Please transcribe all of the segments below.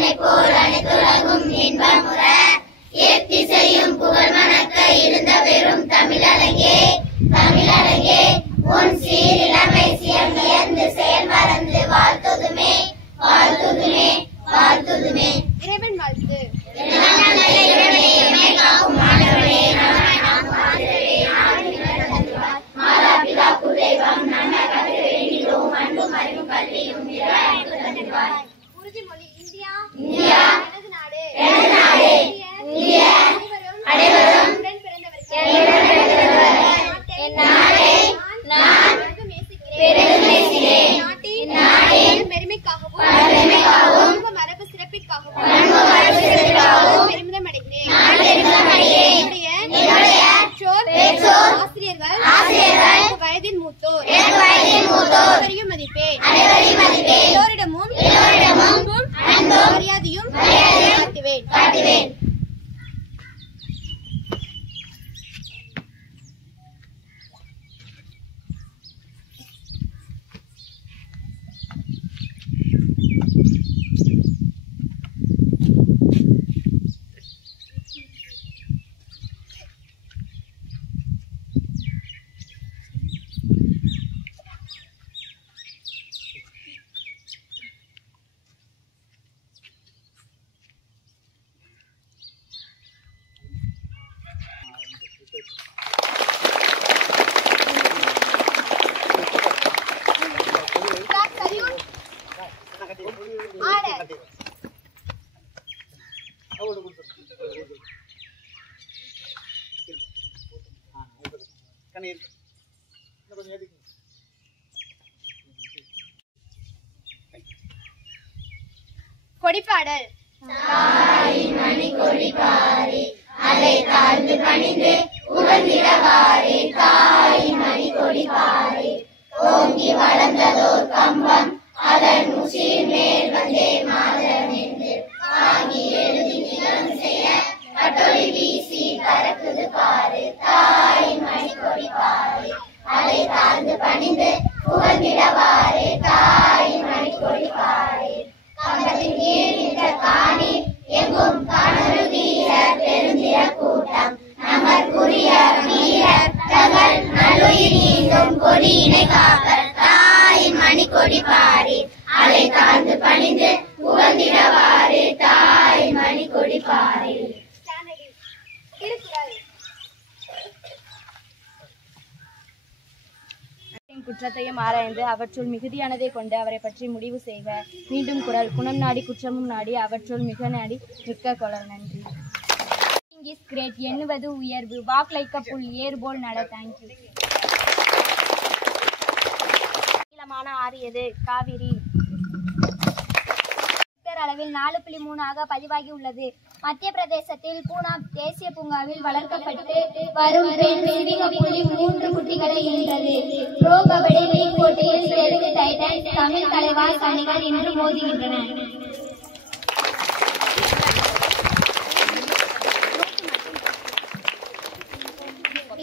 இறைவனை போல் அனைத்துலகும் இன்பமுற எத்திசையும் புகழ் மணக்க இருந்த பெரும் தமிழழகே தமிழழகே உன் சீர் இளமை சியர்ந்து செயல் மறந்து வாழ்த்துதுமே வாழ்த்துதுமே வாழ்த்துதுமே. இறைவன் வாழ்த்து. மாதா பிதா குதெய்வம் நன்ன கதிர் வேண்டிலும் அன்பும் அறிவும் கல்வியும் உறுதிமொழி. இந்தியா இந்தியா எனது நாடு எனது நாடு. இந்திய அனைவரும் உடன் பிறந்தவர்கள். நாட்டை நான் பெரிதும் நேசிக்கிறேன். நாட்டின் பெருமைக்காகவும் மரபு சிறப்பிற்காகவும் பெருமிதம் அடைகிறேன். என்னுடைய பெற்றோர் ஆசிரியர்கள் வயதில் மூத்தோர் அனைவரையும் மதிப்பேன். எல்லோரிடமும் அன்பும் மரியாதையும் காட்டுவேன். கொடிப்பாடல். மணி கொடிப்பாரி அதை தாழ்ந்து பணிந்து உகந்திடவாரி தாய் மணி கொடிப்பாரி ஓங்கி வளர்ந்ததோர் கம்பம் அதன் உச்சிர் மேல் வந்தே மாதரம் என்று வாங்கி எழுதி நிலம் செய்ய கட்டொளி வீசி பறக்குது பாரு தாய் மணி கொடிப்பாரி அதை தாழ்ந்து பணிந்து உகந்திடவாரி தாய் மணி கொடிப்பாரி கம்பத்தின் கீழ் நின்ற காணி எங்கும் காணருதீர பெருந்திர கூட்டம் நமக்குரிய வீரர் தங்கள் நல்லுயிர் நீந்தும் கொடியினை காப்பர் தாய் மணி கொடிப்பாரி அதை தாழ்ந்து பணிந்து புகழ்ந்திடவாறு தாய் மணி கொடிப்பாரி. குற்றத்தையும் ஆராய்ந்து அவற்றுள் மிகுதியானதை கொண்டு அவரை பற்றி முடிவு செய்க. மீண்டும் குரல். குணம் நாடி குற்றமும் நாடி அவற்றுள் மிக நாடி மிக்க கொளல். நன்றி. Is great. எண்ணுவது உயர்வு. வாக் லைக் அ புல் ஏர்போல் நட. தேங்க்யூ. நீளமான ஆறு எது? காவிரி. அளவில் 4.3 பதிவாகி உள்ளது. மத்திய பிரதேசத்தில் பூனா தேசிய பூங்காவில் வளர்க்கப்பட்டு வரும் பெண் சிவிங்கப்புலி 3 குட்டிகளை ஈன்றது. ப்ரோ கபடி லீக் போட்டியில் தெலுங்கு டைட்டன்ஸ் தமிழ் தலைவாஸ் அணிகள் இன்று மோதுகின்றன.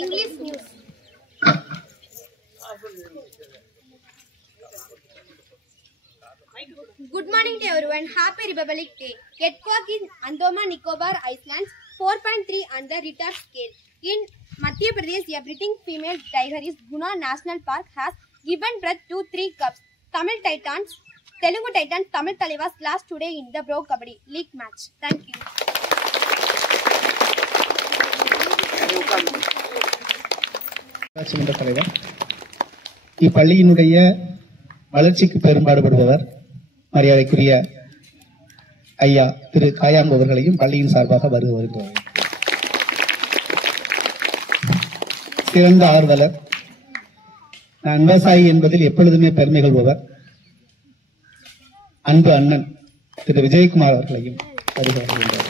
English news. Good morning to everyone. Happy Republic Day. Earthquake in Andaman Nicobar Islands 4.3 on the Richter scale. In Madhya Pradesh, a breeding female tiger is Guna National Park has given birth to 3 cubs. Telugu Titans Tamil Talivas lost today in the Pro Kabaddi League match. Thank you. தலைவர் இப்பள்ளியினுடைய வளர்ச்சிக்கு பெரும்பாடுபடுபவர் மரியாதைக்குரிய ஐயா திரு காயாம்பு அவர்களையும் பள்ளியின் சார்பாக வருகின்றனர். சிறந்த ஆர்வலர். நான் விவசாயி என்பதில் எப்பொழுதுமே பெருமை கொள்பவர் அன்பு அண்ணன் திரு விஜயகுமார் அவர்களையும் வருகின்றனர்.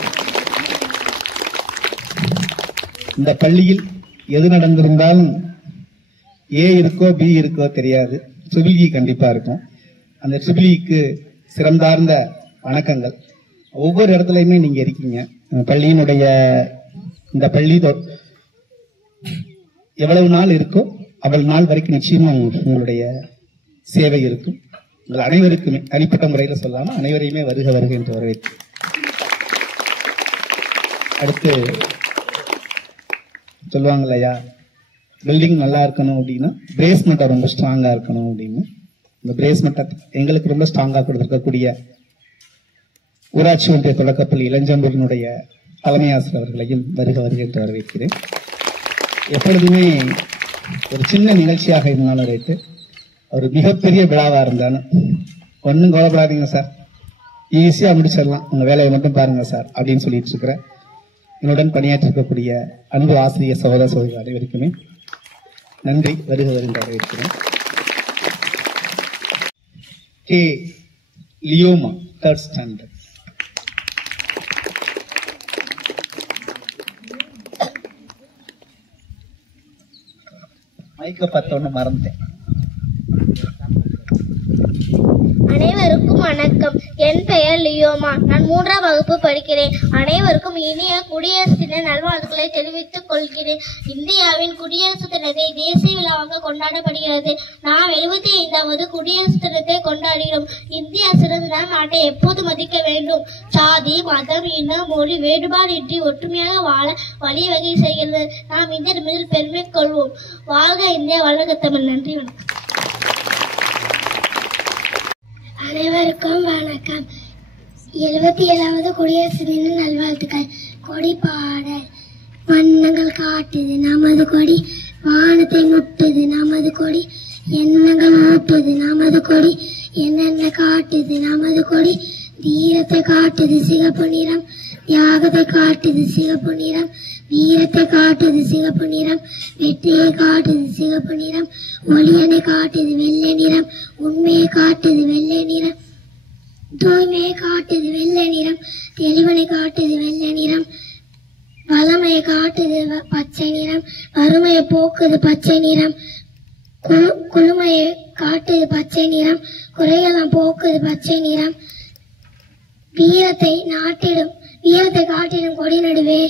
இந்த பள்ளியில் எது நடந்திருந்தாலும் ஏ இருக்கோ பி இருக்கோ தெரியாது, ட்ரிபிள் இ கண்டிப்பா இருக்கும். அந்த ட்ரிபிள் இக்கு சிறந்தார்ந்த வணக்கங்கள். ஒவ்வொரு இடத்துலயுமே நீங்க இருக்கீங்க. பள்ளியினுடைய இந்த பள்ளி எவ்வளவு நாள் இருக்கோ அவ்வளவு நாள் வரைக்கும் நிச்சயமா உங்களுடைய சேவை இருக்கும். உங்கள் அனைவருக்குமே தனிப்பட்ட முறையில் சொல்லாம அனைவரையுமே வருக வருக என்று வரவேற்று அடுத்து சொல்லுவாங்க இல்லையா, பில்டிங் நல்லா இருக்கணும் அப்படின்னா பேஸ்மெண்ட்டை ரொம்ப ஸ்ட்ராங்கா இருக்கணும் அப்படின்னு. இந்த பேஸ்மெண்ட்டை எங்களுக்கு ரொம்ப ஸ்ட்ராங்கா கொடுத்திருக்கக்கூடிய ஊராட்சி ஒன்றிய தொடக்கப்பள்ளி இளஞ்சம்பூரினுடைய தலைமை ஆசிரியர் அவர்களையும் வருக வருக என்று வரவேற்கிறேன். எப்பொழுதுமே ஒரு சின்ன நிகழ்ச்சியாக இருந்தாலும் ரைட்டு, ஒரு மிகப்பெரிய விழாவா இருந்தாலும் ஒன்றும் கவலைப்படாதீங்க சார், ஈஸியா முடிச்சிடலாம், உங்க வேலையை மட்டும் பாருங்க சார் அப்படின்னு சொல்லிட்டு இருக்கிறேன். என்னுடன் பணியாற்றிருக்கக்கூடிய அன்பு ஆசிரியர் சகோதர சகோதரி அனைவருக்குமே நன்றி, வருக வருகின்ற வரவேற்கிறேன். கே லியோமா, 3rd ஸ்டாண்டர்ட். மைக்க பார்த்தோன்னு மறந்துட்டேன். அனைவருக்கும் வணக்கம். என் பெயர் லியோமா. நான் 3ஆம் வகுப்பு படிக்கிறேன். அனைவருக்கும் இனிய குடியரசு தின நல்வாழ்த்துக்களை தெரிவித்துக் கொள்கிறேன். இந்தியாவின் குடியரசு தினத்தை தேசிய விழாவாக கொண்டாடப்படுகிறது. நாம் 75வது குடியரசு தினத்தை கொண்டாடுகிறோம். இந்தியா சிறந்த நாட்டை எப்போது மதிக்க வேண்டும். சாதி, மதம், இனம், மொழி வேறுபாடின்றி ஒற்றுமையாக வாழ வழிவகை செய்கிறது. நாம் இந்த மீது பெருமை கொள்வோம். வாழ்க இந்தியா, வாழ்க தமிழ். நன்றி, வணக்கம். அனைவருக்கும் வணக்கம். 77வது குடியரசு தின நல்வாழ்த்துக்கள். கொடி பாடல். வண்ணங்கள் காட்டுது நமது கொடி, வானத்தை முட்டுது நமது கொடி, எண்ணங்கள் ஊட்டுது நமது கொடி, என்னென்ன காட்டுது நமது கொடி, தீரத்தை காட்டுது சிகப்பு நிறம், தியாகத்தை காட்டுது சிகப்பு நிறம், வீரத்தை காட்டுது சிகப்பு நிறம், வெற்றியை காட்டுது சிகப்பு நிறம், ஒளியனை காட்டுது வெள்ளை நிறம், உண்மையை காட்டுது வெள்ளை நிறம், தூய்மையை காட்டுது வெள்ளை நிறம், தெளிவனை காட்டுது வெள்ளை நிறம், வளமையை காட்டுது பச்சை நிறம், வறுமையை போக்குது பச்சை நிறம், குளுமையை காட்டுது பச்சை நிறம், குறையெல்லாம் போக்குது பச்சை நிறம், வீரத்தை காட்டிடும் கொடி நடுவே,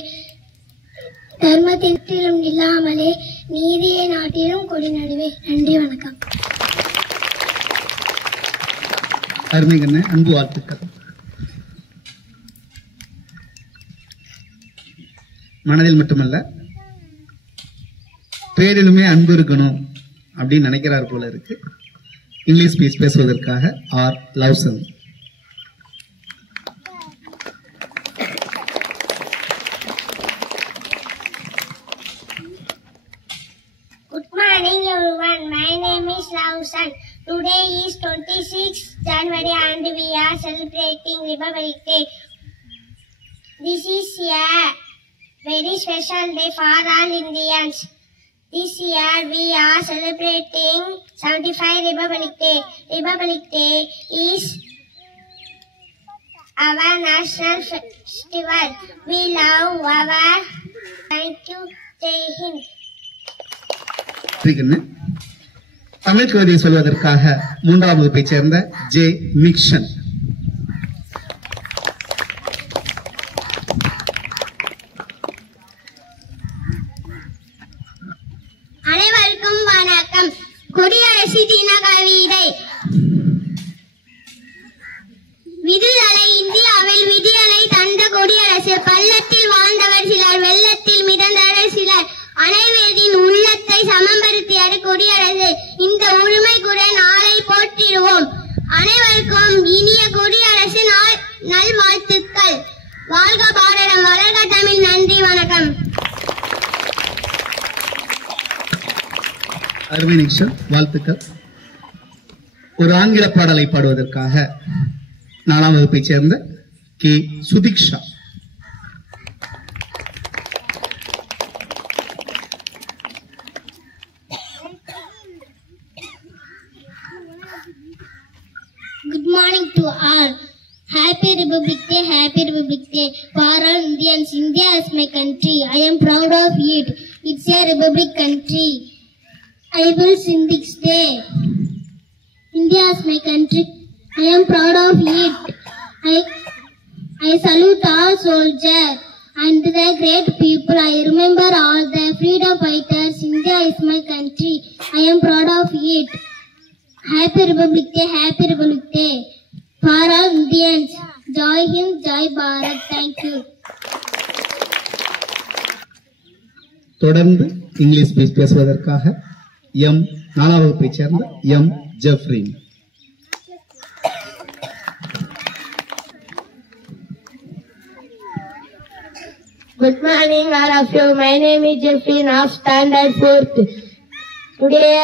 தர்மத்திலும் இல்லாமலே நீதியை நாட்டிலும் கொடி நடுவே. நன்றி, வணக்கம். அருமைகண்ண அன்பு வாழ்த்துக்கள். மனதில் மட்டுமல்ல பேரிலுமே அன்பு இருக்கணும் அப்படின்னு நினைக்கிறார் போல இருக்கு. இங்கிலீஷ் பேசுவதற்காக R Lawson. Good morning everyone. My name is Lawson. Today is 26th January and we are celebrating Republic Day. This is a very special day for all Indians. This year we are celebrating 75 Republic Day. Republic Day is our national festival. We love our. Thank you. Jai Hind. Tamil கவிதையை சொல்வதற்காக 3ஆம் வகுப்பைச் சேர்ந்த J Mikshan. அனைவருக்கும் வணக்கம். குடியரசு தின கவிதை. விடுதலை இந்தியாவில் விடியலை தந்த குடியரசு. பள்ளத்தில் வாழ்ந்தவர் சிலர், வெள்ளத்தில் மிதந்தவர் சிலர், அனைவரின் உள்ளத்தை சமப்படுத்தியது குடியரசு. இந்த உரிமை கூட நாளை போற்றிடுவோம். அனைவருக்கும் இனிய குடியரசு நல்வாழ்த்துக்கள். வாழ்க பாரதம், வளர்க தமிழ். நன்றி, வணக்கம். அருமை நிக்ஷன், வாழ்த்துக்கள். ஒரு ஆங்கில பாடலை பாடுவதற்காக 4ஆம் வகுப்பைச் சேர்ந்த K Sudiksha. Good morning to all. Happy Republic Day, Happy Republic Day. For all Indians, India is my country. I am proud of it. It's a republic country. I will sing this day. India is my country. I am proud of it. I salute all soldiers and the great people. I remember all the freedom fighters. India is my country. I am proud of it. Happy Republic Day, Happy Republic Day. For all Indians, Jai Hind, Jai Bharat. Thank you. தொடர்ந்து English பேசுவதற்காக M 4ஆம் வகுப்பைச் சேர்ந்த M Jeffrey. Good morning, all of you. My name is Jeffrey of Standard 4th. Today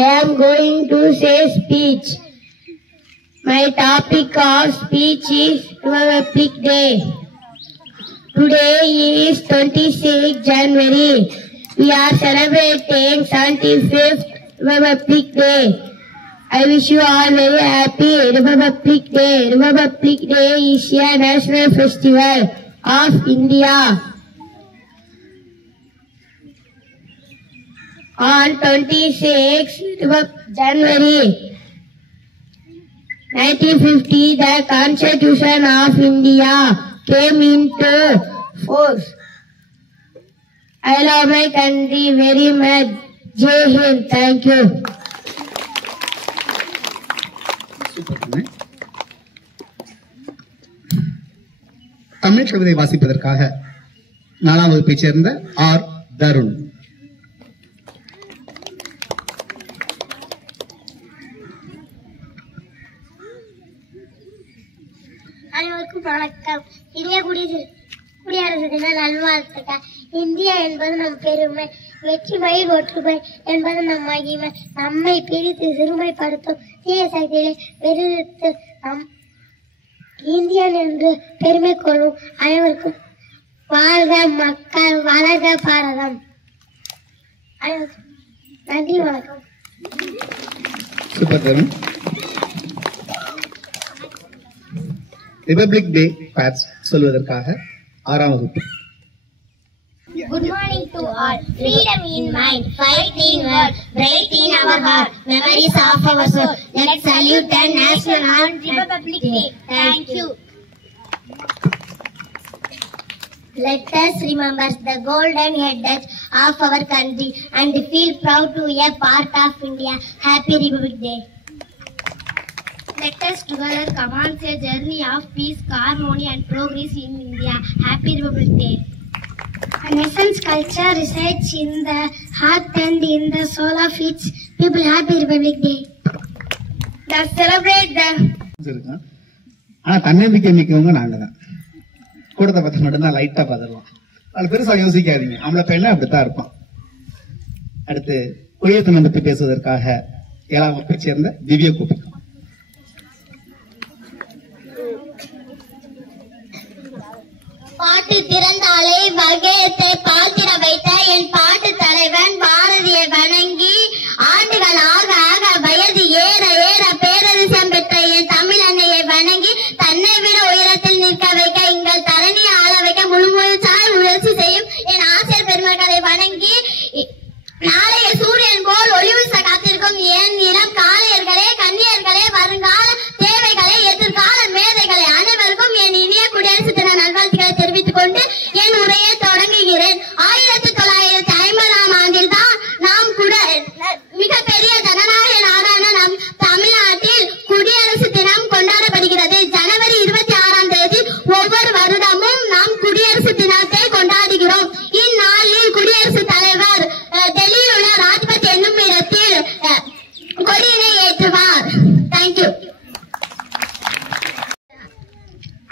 I am going to say speech. My topic of speech is Republic Day. Today is 26th January. We are celebrating 75th Republic Day. I wish you all very happy Republic Day. Republic Day is a national festival of India. On 26th January 1950, the Constitution of India came into force. I love my country very much. Jai Hind. Thank you. Tamil கவிதை வாசிப்பதற்காக 4ஆம் வகுப்பைச் சேர்ந்த R Tarun. அனைவருக்கும் வணக்கம். இந்திய குடியரசு தின நல்வாழ்த்துக்கள். India என்பது நம் பெருமை, வெற்றிமயில் ஒற்றுமை என்பது நம் மகிமை. நம்மை பிரித்து சிறுமைப்படுத்தும் தீய சக்திகளை வெறுத்து நம் இந்தியன் என்று பெருமை கொள்ளும் அனைவருக்கும் வாழ்க மக்கள், வளர்க பாரதம். நன்றி, வணக்கம். சூப்பர் தருண். ரிபப்ளிக் டே பேட்ச் சொல்வதற்காக 6ஆம் வகுப்பு. Good morning to all. Freedom in mind, fight in word, bright in our heart, memories of our soul. Let's salute the national on Republic Day. Thank you. Let us remember the golden heritage of our country and feel proud to be a part of India. Happy Republic Day. Let us together commence a journey of peace, harmony and progress in India. Happy Republic Day. A nation's culture resides in the heart and in the soul of its people. Happy Republic Day. Let's celebrate the... ஆனா தன்னம்பிக்கை மிக்கவங்க நாங்க தான். கூடத்தை பத்தி மட்டும்தான் லைட்டா பதறலாம். அது பெருசா யோசிக்காதீங்க. அவங்கள பெண்ண அப்படித்தான் இருப்பான். அடுத்து குடியரசு பற்றி பேசுவதற்காக 7ஆம் வகுப்பைச் சேர்ந்த திவ்ய கோபி. பாட்டு திறந்தாலே வகையத்தை பாத்திர வைத்த என் பாட்டு தலைவன் பாரதியை வணங்கி ஆண்டுகள் ஆக ஆக வயது ஏற ஏற பேரரசம் பெற்ற என் தமிழ் அன்னையை வணங்கி தன்னை விட உயரத்தில் நிற்க வைக்க எங்கள் தரணியை ஆள வைக்க முழுமுயற்சியால் முயற்சி செய்யும் என் ஆசிரியர் பெருமக்களை வணங்கி நாளைய சூரியன் போல் ஒளி வீச காத்திருக்கும் என் இளம் காளையர்களே, கன்னியர்களே, வருங்கால தேவைகளை, எதிர்கால மேதைகளை அனைவருக்கும் என் இனிய குடியரசு தின நல்வாழ்த்துக்களை தெரிவித்துக் கொண்டு என் உரையை தொடங்குகிறேன். 1950ஆம் ஆண்டில் தான் நாம் கூட மிகப்பெரிய ஜனநாயக நாடான நம் தமிழ்நாட்டில் குடியரசு தினம் கொண்டாடப்படுகிறது. ஜனவரி 26ஆம் தேதி ஒவ்வொரு வருடமும் நாம் குடியரசு தினத்தை கொண்டாடுகிறோம். இந்நாளில் குடியரசுத் தலைவர் டெல்லியில் உள்ள ராஜ்பத் என்னும் இடத்தில் கொடியினை ஏற்றுவார். தேங்க்யூ.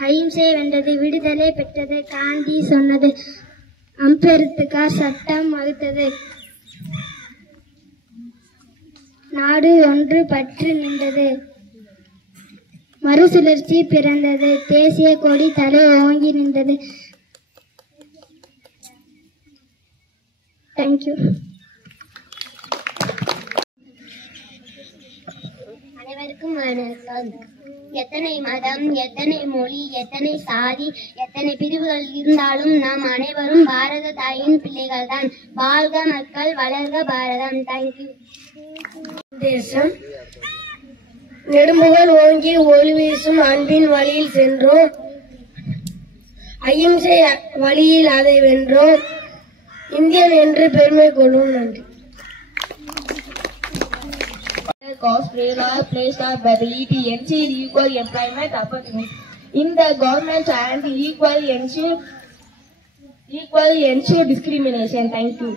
அகிம்சை வென்றது, விடுதலை பெற்றது, காந்தி சொன்னது, அம்பேத்கர் சட்டம் வகுத்தது, நாடு ஒன்று பற்று நின்றது, மறுசுழற்சி பிறந்தது, தேசிய கொடி தலை ஓங்கி நின்றது. தேங்க்யூ. அனைவருக்கும் வணக்கம். எத்தனை மதம், எத்தனை மொழி, எத்தனை சாதி, எத்தனை பிரிவுகள் இருந்தாலும் நாம் அனைவரும் பாரத தாயின் பிள்ளைகள் தான். வாழ்க மக்கள், வளர்க பாரதம். தேங்க்யூ. தேசம் நெடும்புகழ் ஓங்கி ஒளி வீசும் அன்பின் வழியில் சென்றோம், அகிம்சை வழியில் அதை வென்றோம், இந்தியன் என்று பெருமை கொள்வோம். நன்றி. Cost, railway, place of ability, ensure equal employment opportunities in the government and ensure discrimination. Thank you.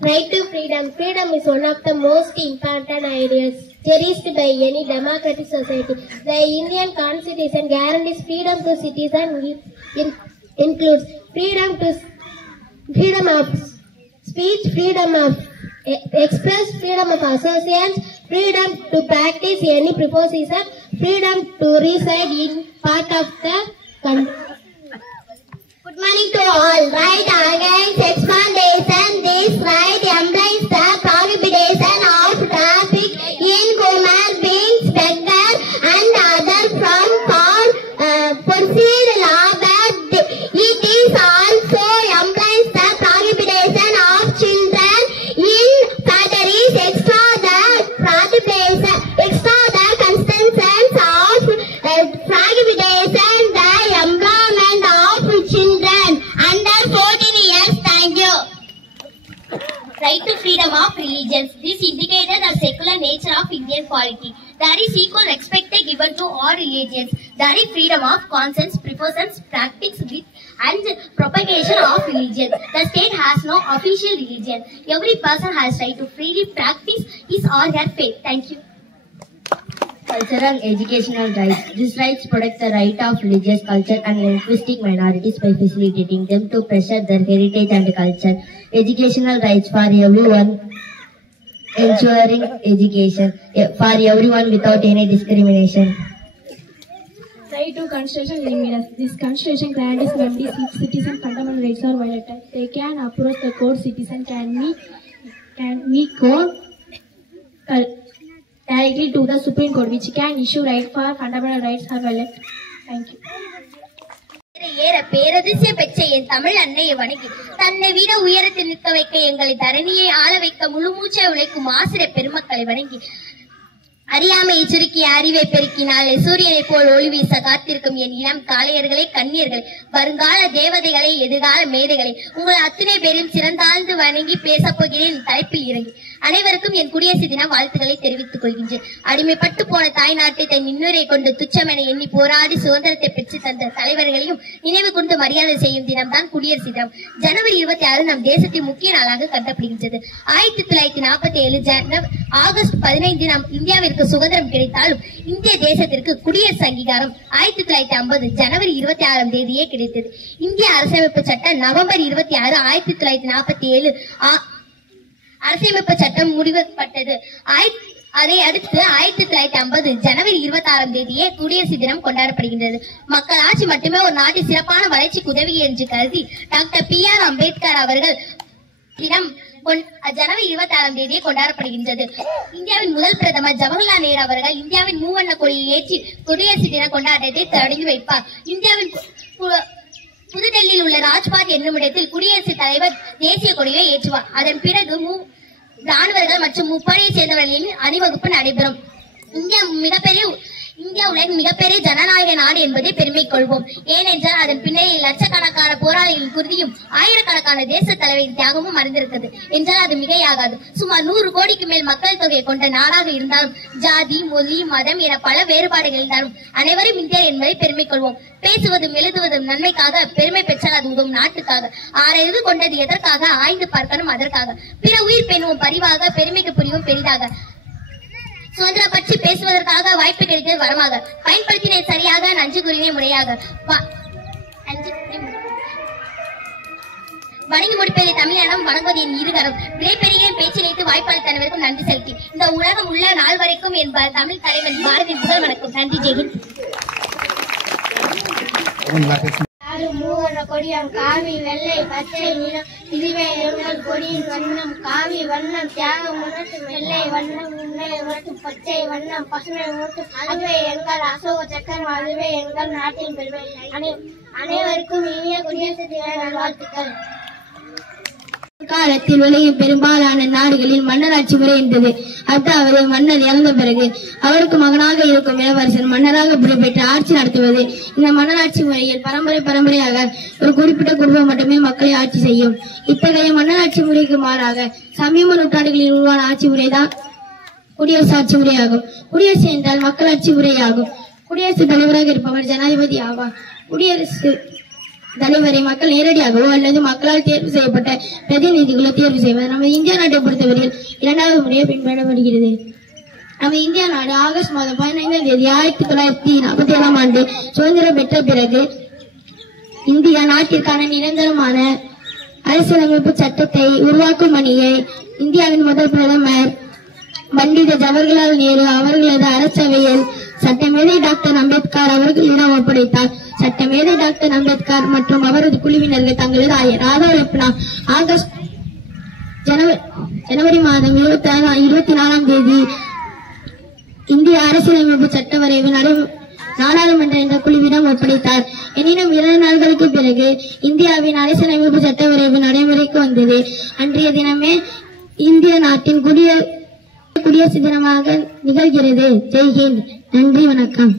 Right to freedom. Freedom is one of the most important ideas cherished by any democratic society. The Indian Constitution guarantees freedom to citizens. Includes freedom of speech, freedom of express, freedom of association, freedom to practice any proposition, freedom to reside in part of the country. Good morning to all. Right against exploitation. This right implies the prohibition of traffic in human beings, beggars, and others from pursued law, but it is also implies the prohibition of children in factories, extra the constitutions of prohibition, the employment of children under 14 years. Thank you. Right to freedom of religions. This indicated the secular nature of Indian polity. There is equal respect given to all religions. There is freedom of conscience, preference, practice with and propagation of religion. The state has no official religion. Every person has right to freely practice his or her faith. Thank you. Cultural educational rights. These rights protect the right of religious, culture and linguistic minorities by facilitating them to preserve their heritage and culture. Educational rights for everyone, ensuring education for everyone without any discrimination. Right to constitution limits. This constitution guarantees members if citizen fundamental rights are violated, they can approach the court. Citizen can meet court directly to the Supreme Court, which can issue right for fundamental rights are violated. Thank you. ஏற பேரதிசய பெற்ற என் தமிழ் அன்னையை வணங்கி தன்னை விட உயரத்தில் நிற்க வைக்க எங்களை தரணியை ஆள வைக்க முழு மூச்சை உழைக்கும் ஆசிரியர் பெருமக்களை வணங்கி அறியாமையை சுருக்கி அறிவை பெருக்கினாலே சூரியனை போல் ஒளி வீச காத்திருக்கும் என் இளம் காளையர்களே, கண்ணியர்களே, வருங்கால தேவதைகளை, எதிர்கால மேதைகளை, உங்கள் அத்தனை பேரையும் சிறந்தாழ்ந்து வணங்கி பேசப் போகிறேன். தலைப்பில் இறங்கி அனைவருக்கும் என் குடியரசு தின வாழ்த்துக்களை தெரிவித்துக் கொள்கின்றேன். அடிமைப்பட்டு போன தாய் நாட்டை தன் இன்னுரை கொண்டு துச்சமென எண்ணி போராடி சுதந்திரத்தை பெற்று தந்த தலைவர்களையும் நினைவு கொண்டு மரியாதை செய்யும் தினம்தான் குடியரசு தினம். ஜனவரி 26 நம் தேசத்தின் முக்கிய நாளாக கருதப்படுகின்றது. 1947 ஆகஸ்ட் 15 நாம் இந்தியாவிற்கு சுதந்திரம் கிடைத்தாலும் இந்திய தேசத்திற்கு குடியரசு அங்கீகாரம் 1950 ஜனவரி 26 தேதியே கிடைத்தது. இந்திய அரசமைப்பு சட்டம் நவம்பர் 26 1947 அரசமைப்பு சட்டம் முடிவெடுக்கப்பட்டது. அதை அடுத்து 1950 ஜனவரி 26 தேதியே குடியரசு தினம் கொண்டாடப்படுகின்றது. மக்களாட்சி மட்டுமே ஒரு நாட்டின் சிறப்பான வளர்ச்சிக்கு உதவி என்று கருதி டாக்டர் B.R. அம்பேத்கர் அவர்கள் தினம் ஜனவரி 26 தேதியே கொண்டாடப்படுகின்றது. இந்தியாவின் முதல் பிரதமர் ஜவஹர்லால் நேரு அவர்கள் இந்தியாவின் மூவண்ண கொடியை ஏற்றி குடியரசு தின கொண்டாட்டத்தை தொடங்கி வைப்பார். இந்தியாவின் புதுடெல்லியில் உள்ள ராஜ்பாத் என்னும் இடத்தில் குடியரசுத் தலைவர் தேசிய கொடியை ஏற்றுவார். அதன் பிறகு ராணுவர்கள் மற்றும் முப்படையை சேர்ந்தவர்களின் அணிவகுப்பு நடைபெறும். இந்தியா உலகின் மிகப்பெரிய ஜனநாயக நாடு என்பதை பெருமை கொள்வோம். ஏனென்றால் அதன் பின்னணியில் லட்சக்கணக்கான போராளிகளின் குருதியும் ஆயிரக்கணக்கான தேச தலைவரின் தியாகமும் மறந்திருக்கிறது என்றால் அது மிகையாகாது. சுமார் 100 கோடிக்கு மேல் மக்கள் தொகையை கொண்ட நாடாக இருந்தாலும் ஜாதி, மொழி, மதம் என பல வேறுபாடுகள் இருந்தாலும் அனைவரும் இந்தியர் என்பதை பெருமை கொள்வோம். பேசுவதும் எழுதுவதும் நன்மைக்காக, பெருமை பெற்றால் அது உதவும் நாட்டுக்காக. ஆராய்ந்து கொண்டது எதற்காக, ஆய்ந்து பார்க்கணும் அதற்காக. பிற உயிர் பெண்ணுவோம் பரிவாக, பெருமைக்கு புரிவும் பெரிதாக. சுதந்திரம் பற்றி பேசுவதற்காக வாய்ப்பு கிடைத்தது வரமாக. பயன்படுத்தினை சரியாக, நஞ்சு கூறினை முறையாக. வணங்கி முடிப்பதை தமிழினம், வணங்குவது என் இருகரம். விடைபெறுகிற பேச்சு நினைத்து வாய்ப்பாளர் அனைவருக்கும் நன்றி செலுத்தி இந்த உலகம் உள்ள நாள் வரைக்கும் என்பார் தமிழ் தலைவன் பாரதி முதல் வணக்கம். நன்றி. ஜெயஹிந்த். மூவண்ண கொடியாம் காவி வெள்ளை பச்சை நிறம், இதுவே எங்கள் கொடியின் வண்ணம். காவி வண்ணம் தியாகம் உணர்த்தும், வெள்ளை வண்ணம் உண்மை உணர்த்தும், பச்சை வண்ணம் பசுமை உணர்த்தும். அதுவே எங்கள் அசோக சக்கரம், அதுவே எங்கள் நாட்டின் பெருமை. அனைவருக்கும் இனிய குடியரசு தின நல்வாழ்த்துக்கள். காலத்தில் உலகின் பெரும்பாலான நாடுகளில் மன்னராட்சி முறை இருந்தது. அதாவது மன்னர் இறந்த பிறகு அவருக்கு மகனாக இருக்கும் இளவரசன் மன்னராக பொறுப்பேற்று ஆட்சி நடத்துவது. இந்த மன்னராட்சி முறையில் பரம்பரையாக ஒரு குறிப்பிட்ட குடும்பம் மட்டுமே மக்களை ஆட்சி செய்யும். இத்தகைய மன்னராட்சி முறைக்கு மாறாக சமீப நூற்றாண்டுகளில் உருவான ஆட்சி முறைதான் குடியரசு ஆட்சி முறையாகும். குடியரசு என்றால் மக்களாட்சி முறையாகும். குடியரசுத் தலைவராக இருப்பவர் ஜனாதிபதி ஆவார். குடியரசு தலைவரை மக்கள் நேரடியாகவோ அல்லது மக்களால் தேர்வு செய்யப்பட்ட பிரதிநிதிகளோ தேர்வு செய்வார். நம்ம இந்தியா நாட்டை பொறுத்தவரையில் இரண்டாவது முறையை பின்பற்றப்படுகிறது. நம்ம இந்தியா நாடு ஆகஸ்ட் மாதம் 15ஆம் தேதி 1947ஆம் ஆண்டு சுதந்திரம் பெற்ற பிறகு இந்தியா நாட்டிற்கான நிரந்தரமான அரசியலமைப்பு சட்டத்தை உருவாக்கும் பணியை இந்தியாவின் முதல் பிரதமர் பண்டித ஜவஹர்லால் நேரு அவர்களது அரசவையில் சட்டமேதை டாக்டர் அம்பேத்கர் அவர்களிடம் ஒப்படைத்தார். சட்டமேதை டாக்டர் அம்பேத்கர் மற்றும் அவரது குழுவினர்கள் தங்களது ஆதரவு ஜனவரி மாதம் 24ஆம் தேதி இந்திய அரசியலமைப்பு சட்ட வரைவு நாடாளுமன்ற என்ற குழுவிடம் ஒப்படைத்தார். எனினும் 2 நாட்களுக்கு பிறகு இந்தியாவின் அரசியலமைப்பு சட்ட வரைவு நடைமுறைக்கு வந்தது. அன்றைய தினமே இந்திய நாட்டின் குடியரசு தினமாக நிகழ்கிறது. ஜெய்ஹிந்த். நன்றி, வணக்கம்.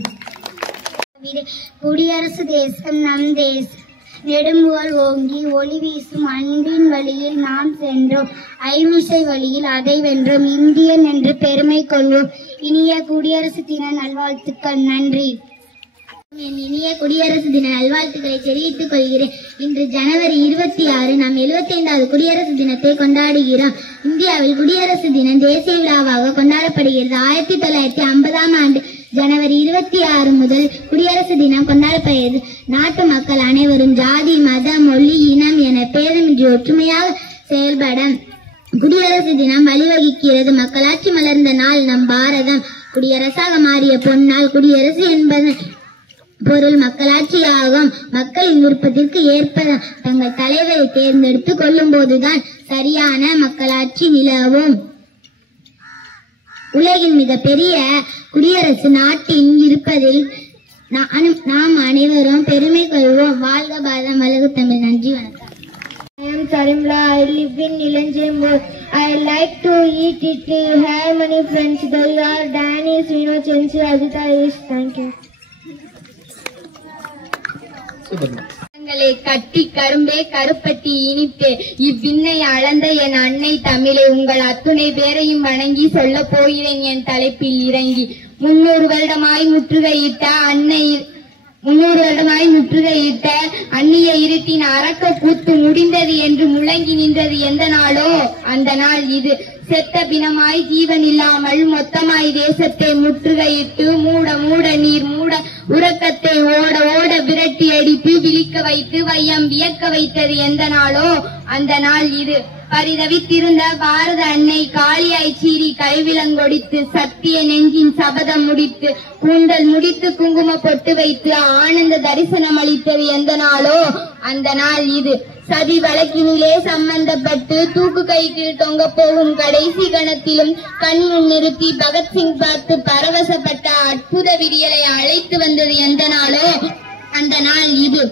குடியரசு தேசம் நம் தேசம். நெடும்புகழ் ஓங்கி ஒளி வீசும் அன்பின் வழியில் நாம் சென்றோம். ஐமிசை வழியில் அதை வென்றோம். இந்தியன் என்று பெருமை கொள்வோம். இனிய குடியரசு தின நல்வாழ்த்துக்கள். நன்றி. என் இனிய குடியரசு தின நல்வாழ்த்துக்களை தெரிவித்துக் கொள்கிறேன். இன்று ஜனவரி 26 நாம் 75வது குடியரசு தினத்தை கொண்டாடுகிறோம். இந்தியாவில் குடியரசு தினம் தேசிய விழாவாக கொண்டாடப்படுகிறது. 1950ஆம் ஆண்டு ஜனவரி 26 முதல் குடியரசு தினம் கொண்டாடப்படுகிறது. நாட்டு மக்கள் அனைவரும் ஜாதி, மதம், மொழி, இனம் என பேதமின்றி ஒற்றுமையாக செயல்பட குடியரசு தினம் வழிவகுக்கிறது. மக்களாட்சி மலர்ந்த நாள் நம் பாரதம். குடியரசாக மாறிய பொன்னாள். குடியரசு என்பதன் பொருள் மக்களாட்சியாகும். மக்களின் விருப்பத்திற்கு ஏற்ப தங்கள் தலைவரை தேர்ந்தெடுத்துக் கொள்ளும் போதுதான் சரியான மக்களாட்சி நிலவும். உலகின் மிகப்பெரிய குடியரசு நாட்டின் இருப்பதில் நாம் அனைவரும் பெருமை கொள்வோம். வாழ்க பாரதம், வளர்க தமிழ். நன்றி, வணக்கம். I am Sarimla. I live in Nilanjambur. I like to eat it. Have many friends. They are Danis, Vinod, Chensi, Ajita, Ish. Thank you. கட்டி கரும்பே கருப்பட்டி இனிப்பே இவ்விண்ணை அளந்த என் அன்னை தமிழை உங்கள் அத்துணை பேரையும் வணங்கி சொல்ல போகிறேன் என் தலைப்பில் இறங்கி. 300 வருடமாய் முற்றுகையிட்ட அந்நிய இருட்டின் அரக்க கூத்து முடிந்தது என்று முழங்கி நின்றது எந்த நாளோ அந்த நாள் இது. செத்த பிணமாய் ஜீவன் இல்லாமல் மொத்தமாய் தேசத்தை முற்றுகையிட்டு மூட நீர் மூட உறக்கத்தை ஓட ஓட விரட்டி அடித்து விழிக்க வைத்து வையம் வியக்க வைத்தது எந்த நாளோ அந்த நாள் இது. பரிதவித்திருந்த பாரத அன்னை காளியாய் சீறி கைவிலங்கொடித்து சத்திய நெஞ்சின் சபதம் முடித்து கூந்தல் முடித்து குங்கும பொட்டு வைத்து ஆனந்த தரிசனம் அளித்தது எந்த நாளோ அந்த நாள் இது. சதி வழக்கினிலே சம்பந்தப்பட்டு தூக்கு கையில் தொங்க போகும் கடைசி கணத்திலும் கண் முன் நிறுத்தி பகத்சிங் பார்த்து பரவசப்பட்ட அற்புத விடியலை அழைத்து வந்தது எந்த நாளோ அந்த நாள் இது.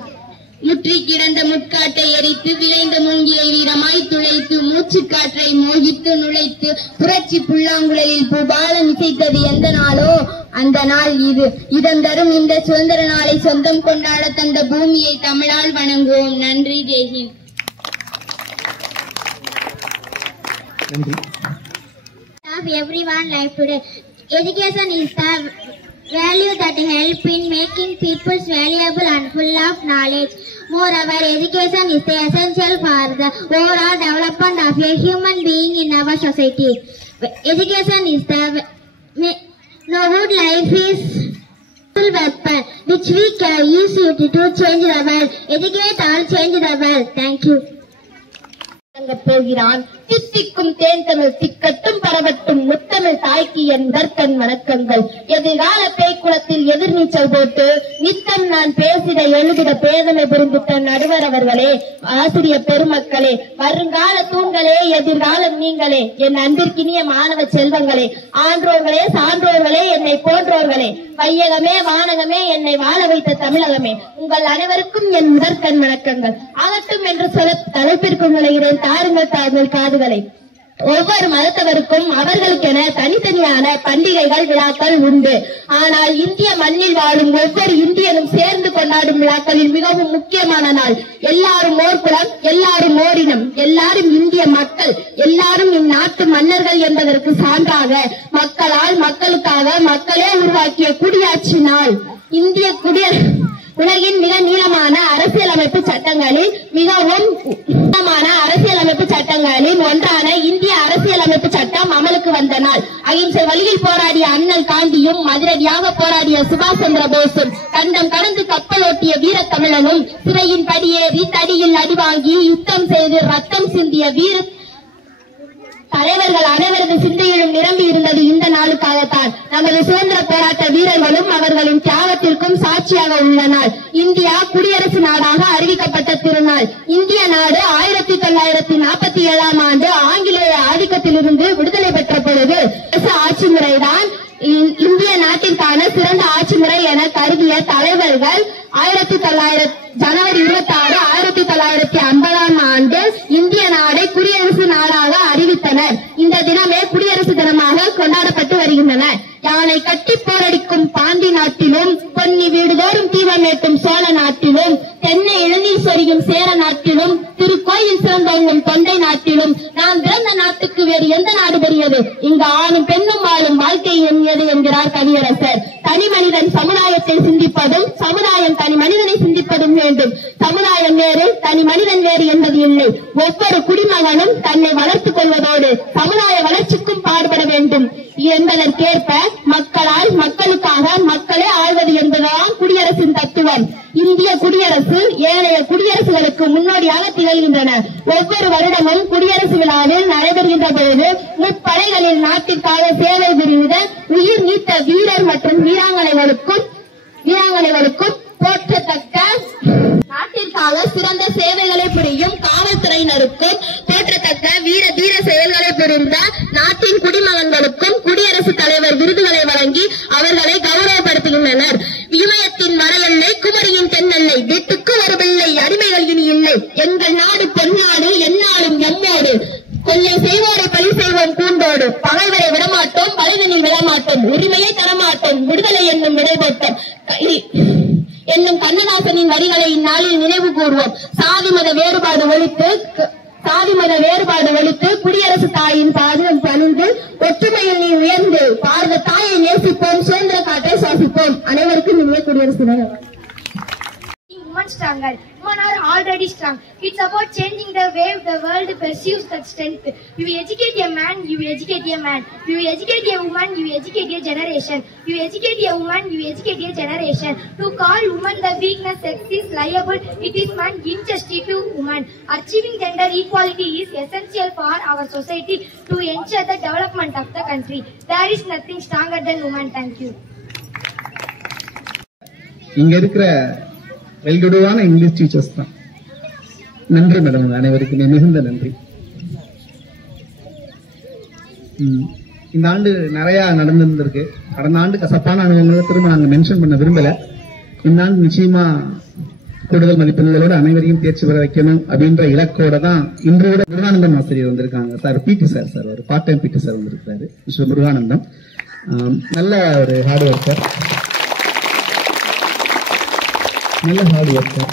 முற்றி கிடந்த முட்காட்டை எரித்து விளைந்த மூங்கிலை வீரமாய் துளைத்து மூச்சு காற்றை மோகித்து நுழைத்து புரட்சி புல்லாங்குழலில் பூபாலம் இசைத்தது எந்த நாளோ அந்த நாள் இது. இதம் தரும் இந்த சுதந்திர நாளை சொந்தம் கொண்டாட தந்த பூமியை தமிழால் வணங்குவோம். நன்றி. ஜெய்ஹிந்த். Everyone life today. Education is the value that help in making people valuable and full of knowledge. Moreover, education is essential for the overall development of a human being in our society. Education is the good life is weapon which we can use it to change the world. Educate all, change the world. Thank you. போகிறான் தித்திக்கும் தேன் தமிழ் திக்கட்டும் பரவட்டும் முத்தமிழ் தாய்க்கு என் கற்கண் வணக்கங்கள். எதிர்கால பேய்க்குளத்தில் எதிர்நீச்சல் போட்டு நித்தம் நான் பேசிட எழுதிட பேதமை புரிந்துட்ட நடுவர் அவர்களே, ஆசிரிய பெருமக்களே, வருங்கால தூண்களே, எதிர்காலம் நீங்களே, என் அன்பிற்கினிய மாணவ செல்வங்களே, ஆன்றோர்களே, சான்றோர்களே, என்னை போன்றோர்களே, வையகமே வானகமே, என்னை வாழ வைத்த தமிழகமே, உங்கள் அனைவருக்கும் என் முதற்கண் வணக்கங்கள். ஆகட்டும் என்று சொல்ல தலைப்பிற்குள் நுழைகிறேன். தாருங்கள் தாங்கள் காதுகளை. ஒவ்வொரு மதத்தவருக்கும் அவர்களுக்கென தனித்தனியான பண்டிகைகள் விழாக்கள் உண்டு. ஆனால் இந்திய மண்ணில் வாழும் ஒவ்வொரு இந்தியனும் சேர்ந்து கொண்டாடும் விழாக்களில் மிகவும் முக்கியமான நாள். எல்லாரும் ஓர் குலம், எல்லாரும் ஓரினம், எல்லாரும் இந்திய மக்கள், எல்லாரும் இந்நாட்டு மன்னர்கள் என்பதற்கு சான்றாக மக்களால் மக்களுக்காக மக்களே உருவாக்கிய குடியாட்சி நாள். இந்திய உலகின் மிக நீளமான அரசியலமைப்பு சட்டங்களில் ஒன்றான இந்திய அரசியலமைப்பு சட்டம் அமலுக்கு வந்த நாள். அகிம்சை வழியில் போராடிய அண்ணல் காந்தியும் அதிரடியாக போராடிய சுபாஷ் சந்திர போஸும் கண்டம் கடந்து கப்பலோட்டிய வீர தமிழனும் சிறையின் படியேறி தடியில் அடிவாங்கி யுத்தம் செய்து ரத்தம் சிந்திய வீர தலைவர்கள் அனைவரது சிந்தையிலும் நிரம்பி இருந்தது இந்த நாளுக்காகத்தான். நமது சுதந்திர போராட்ட வீரர்களும் அவர்களின் தியாகத்திற்கும் சாட்சியாக உள்ள நாள். இந்தியா குடியரசு நாடாக அறிவிக்கப்பட்ட திருநாள். இந்திய நாடு 1947 ஆண்டு ஆங்கிலேய ஆதிக்கத்திலிருந்து விடுதலை பெற்ற பொழுது ஆட்சி முறைதான் இந்திய நாட்டிற்கான சிறந்த ஆட்சி முறை என கருதிய தலைவர்கள் ஜனவரி 26, 1950 ஆண்டு இந்திய நாடை குடியரசு நாடாக அறிவித்தனர். இந்த தினமே குடியரசு தினமாக கொண்டாடப்பட்டு வருகின்றன. யானை கட்டி போரடிக்கும் பாண்டி நாட்டிலும், பொன்னி வீடுதோறும் தீபம் ஏற்றும் சோழ நாட்டிலும், தென்னை இளநீர் சொரியும் சேர நாட்டிலும், திருக்கோயில் சிறந்தோங்கும் தொண்டை நாட்டிலும், நான் பிறந்த நாட்டுக்கு வேறு எந்த நாடு பெரியது? இங்கு ஆணும் பெண்ணும் வாழும் வாழ்க்கை எண்ணியது என்கிறார் கவியரசர். தனி மனிதன் சமுதாயத்தை சிந்திப்பதும், சமுதாயம் தனி மனிதனை சிந்திப்பதும் வேண்டும். சமுதாயம் வேறு, தனி மனிதன் வேறு என்பது இல்லை. ஒவ்வொரு குடிமகனும் தன்னை வளர்த்துக் கொள்வதோடு சமுதாய வளர்ச்சிக்கும் பாடுபட வேண்டும் என்பதற்கேற்ப மக்களால் மக்களுக்காக மக்களே ஆள்வது என்பதுதான் குடியரசின் தத்துவம். இந்திய குடியரசு ஏனைய குடியரசுகளுக்கு முன்னோடியாக திகழ்கின்றன. ஒவ்வொரு வருடமும் குடியரசு விழாவில் நடைபெறுகின்ற பொழுது முப்படைகளில் நாட்டிற்காக சேவை புரிந்த உயிர் நீத்த வீரர் மற்றும் வீராங்கனைகளுக்கும் போற்றத்தக்க நாட்டிற்காக சிறந்த சேவைகளை புரியும் காவல்துறையினருக்கும் போற்றத்தக்க வீர தீர செயல்களை புரிந்த நாட்டின் குடிமகன்களுக்கும் குடியரசுத் தலைவர் விருதுகளை வழங்கி அவர்களை கௌரவப்படுத்துகின்றனர். இமயத்தின் வரையெல்லை, குமரியின் தென்னெல்லை, வீட்டுக்கு ஒரு பிள்ளை, அடிமைகள் இனி இல்லை. எங்கள் நாடு பொன்னாடு, எந்நாளும் எம்மோடு. கொள்ளை செய்வோரை பழி செய்வோம் கூண்டோடு. பகைவரை விடமாட்டோம், பகைவனில் விடமாட்டோம், உரிமையை தரமாட்டோம், விடுதலை என்னும் விடைபோட்டோம் என்னும் கண்ணதாசனின் வரிகளை இந்நாளில் நினைவு கூறுவோம். சாதி மத வேறுபாடு ஒழித்து குடியரசு தாயின் பாதம் பணிந்து ஒற்றுமையில் நீ உயர்ந்து பாரத தாயை நேசிப்போம், சுதந்திர காற்றை சுவாசிப்போம். அனைவருக்கும் இனிய குடியரசு தின Women stronger. Women are already strong. It's about changing the way the world perceives that strength. You educate a man, you educate a man. You educate a woman, you educate a generation. You educate a woman, you educate a generation. To call woman the weakness sex is liable. It is man injustice to woman. Achieving gender equality is essential for our society to ensure the development of the country. There is nothing stronger than woman. Thank you. இங்க இருக்கிற வெல்குடுவான English teachers தான். நன்றி madam, அனைவருக்கும் மிகுந்த நன்றி. இந்த ஆண்டு நிறைய நடந்திருக்கு. கடந்த ஆண்டு கசப்பான அனுபவங்களை திரும்ப நாங்கள் மென்ஷன் பண்ண விரும்பல. இந்த ஆண்டு நிச்சயமா கூடுதல் மதிப்பெண்களோடு அனைவரையும் தேர்ச்சி பெற வைக்கணும் அப்படின்ற இலக்கோட தான் இன்றோட முருகானந்தம் ஆசிரியர் வந்திருக்காங்க. சார் பிடி சார் ஒரு பார்ட் டைம் பிடி சார் வந்திருக்காரு. மிஸ்டர் முருகானந்தம் நல்ல ஒரு ஹார்ட் ஒர்க்கர், நல்ல ஹார்ட் ஒர்க்கர்.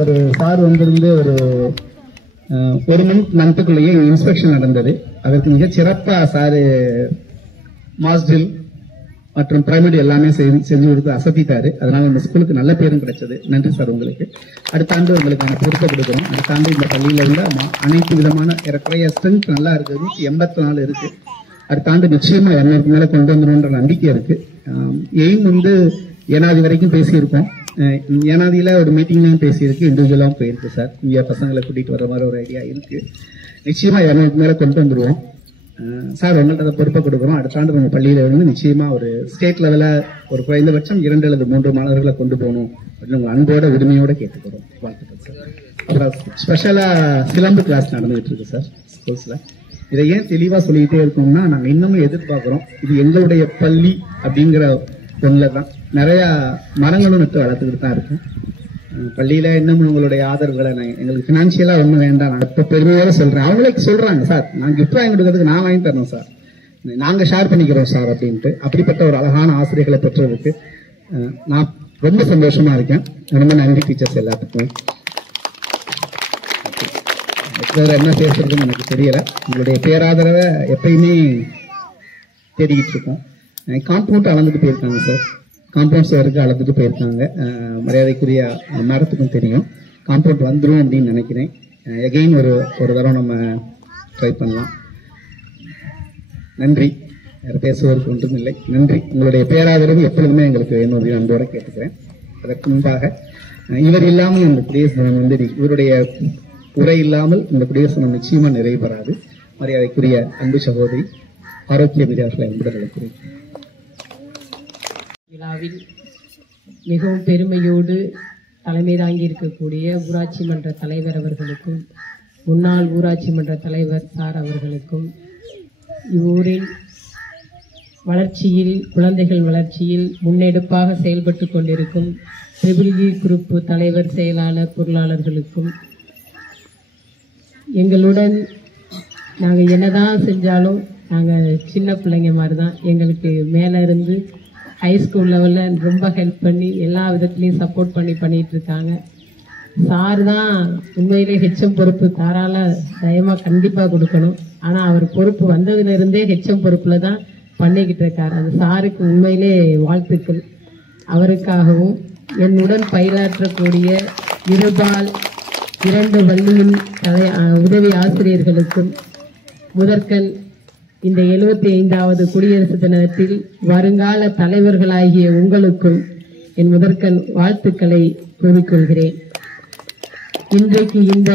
ஒரு சார் வந்திருந்து ஒரு மந்த்துக்குள்ளேயே இன்ஸ்பெக்ஷன் நடந்தது. அதற்கு மிக சிறப்பா சாரு மாஸ்டில் மற்றும் பிரைமரி எல்லாமே செஞ்சு கொடுத்து அசத்திட்டாரு. அதனால இந்த ஸ்கூலுக்கு நல்ல பேரும் கிடைச்சது. நன்றி சார் உங்களுக்கு. அடுத்த ஆண்டு உங்களுக்கான பொறுப்பை கொடுக்கணும். அடுத்த ஆண்டு இந்த பள்ளியில இருந்து அனைத்து விதமான ஏறக்குறைய ஸ்ட்ரென்த் நல்லா இருக்கு. 184 இருக்கு. அடுத்த ஆண்டு நிச்சயமா 200 மேல கொண்டு வந்துடும் நம்பிக்கை இருக்கு. எய்ம் ஏனாதி வரைக்கும் பேசியிருக்கோம். ஏனாதியில ஒரு மீட்டிங்லையும் பேசியிருக்கு, இண்டிவிஜுவலாகவும் போயிருக்கு சார். இங்கே பசங்களை கூட்டிட்டு வர மாதிரி ஒரு ஐடியா இருக்கு. நிச்சயமா 200 மேல கொண்டு வந்துருவோம். சார் உங்கள்ட்ட அதை பொறுப்பை கொடுக்குறோம். அடுத்த ஆண்டு நம்ம பள்ளியில இருந்து நிச்சயமா ஒரு ஸ்டேட் லெவல ஒரு குறைந்தபட்சம் 2 அல்லது 3 மாணவர்களை கொண்டு போகணும் அப்படின்னு உங்க அன்போட உரிமையோட கேட்டுக்கிறோம். வாழ்த்துக்கள் சார். அப்புறம் ஸ்பெஷலா சிலம்பு கிளாஸ் நடந்துகிட்டு இருக்கு சார் ஸ்கூல்ஸ்ல. இதை ஏன் தெளிவா சொல்லிக்கிட்டே இருக்கோம்னா, நாங்க இன்னமும் எதிர்பார்க்கிறோம். இது எங்களுடைய பள்ளி அப்படிங்கிற ஒண்ணுலதான் நிறைய மரங்களும் நட்டு வளர்த்துக்கிட்டு தான் இருக்கும். பள்ளியில இன்னும் உங்களுடைய ஆதரவுகளை எங்களுக்கு பினான்சியலா ஒண்ணும் வேண்டாம். நான் இப்ப பெருமையோட சொல்றேன். அவங்களே சொல்றாங்க, சார் நாங்க கிஃப்ட் வாங்கி கொடுக்கறதுக்கு நான் வாங்கி தரணும் சார், நாங்க ஷேர் பண்ணிக்கிறோம் சார் அப்படின்ட்டு. அப்படிப்பட்ட ஒரு அழகான ஆசிரியர்களை பெற்றதுக்கு நான் ரொம்ப சந்தோஷமா இருக்கேன். ரொம்ப நன்றி டீச்சர்ஸ் எல்லாத்துக்கும். என்ன பேசுறதுன்னு எனக்கு தெரியல. உங்களுடைய பேராதரவை எப்பயுமே தேடிக்கிட்டு இருக்கோம். காம்பவுண்ட் அளந்துட்டு போயிருக்காங்க சார், காம்பவுண்ட் சேருக்கு அளந்துட்டு போயிருக்காங்க. மரியாதைக்குரிய மேடத்துக்கும் தெரியும். காம்பவுண்ட் வந்துடும் அப்படின்னு நினைக்கிறேன். எகைன் ஒரு தடவை நம்ம ட்ரை பண்ணலாம். நன்றி. வேறு பேசுவதற்கு ஒன்றும் இல்லை. நன்றி. உங்களுடைய பேராதரவு எப்பொழுதுமே எங்களுக்கு என்னுடைய அன்போட கேட்டுக்கிறேன். அதற்கு முன்பாக இவர் இல்லாமல் இந்த குடியரசு தினம் வந்து இவருடைய உரை இல்லாமல் இந்த குடியரசு தினம் நிச்சயமா நிறைவு பெறாது. மரியாதைக்குரிய அன்பு சகோதரி ஆரோக்கிய மீடியாக்களை அன்புடன் அழைக்கிறேன். விழாவில் மிகவும் பெருமையோடு தலைமை தாங்கி இருக்கக்கூடிய ஊராட்சி மன்ற தலைவர் அவர்களுக்கும் முன்னாள் ஊராட்சி மன்ற தலைவர் சார் அவர்களுக்கும் இவ்வூரின் வளர்ச்சியில் குழந்தைகள் வளர்ச்சியில் முன்னெடுப்பாக செயல்பட்டு கொண்டிருக்கும் ட்ரிபிள்இ குரூப் தலைவர் செயலாளர் பொருளாளர்களுக்கும் எங்களுடன் நாங்கள் என்னதான் செஞ்சாலும் நாங்கள் சின்ன பிள்ளைங்க மாதிரி தான். எங்களுக்கு மேலே இருந்து ஹைஸ்கூல் லெவலில் ரொம்ப ஹெல்ப் பண்ணி எல்லா விதத்துலேயும் சப்போர்ட் பண்ணிட்டு இருக்காங்க. சார் தான் உண்மையிலே ஹெச்எம் பொறுப்பு தாராள தயமாக கண்டிப்பாக கொடுக்கணும். ஆனால் அவர் பொறுப்பு வந்ததுலேருந்தே ஹெச்எம் பொறுப்பில் தான் பண்ணிக்கிட்டு இருக்கார். அந்த சாருக்கு உண்மையிலே வாழ்த்துக்கள். அவருக்காகவும் என்னுடன் பயிலாற்றக்கூடிய இருபால் 2 பள்ளியின் உதவி ஆசிரியர்களுக்கும் முதற்கண் இந்த 75வது குடியரசு தினத்தில் வருங்கால தலைவர்களாகிய உங்களுக்கும் என் முதற்கண் வாழ்த்துக்களை கூறிக்கொள்கிறேன். இன்றைக்கு இந்த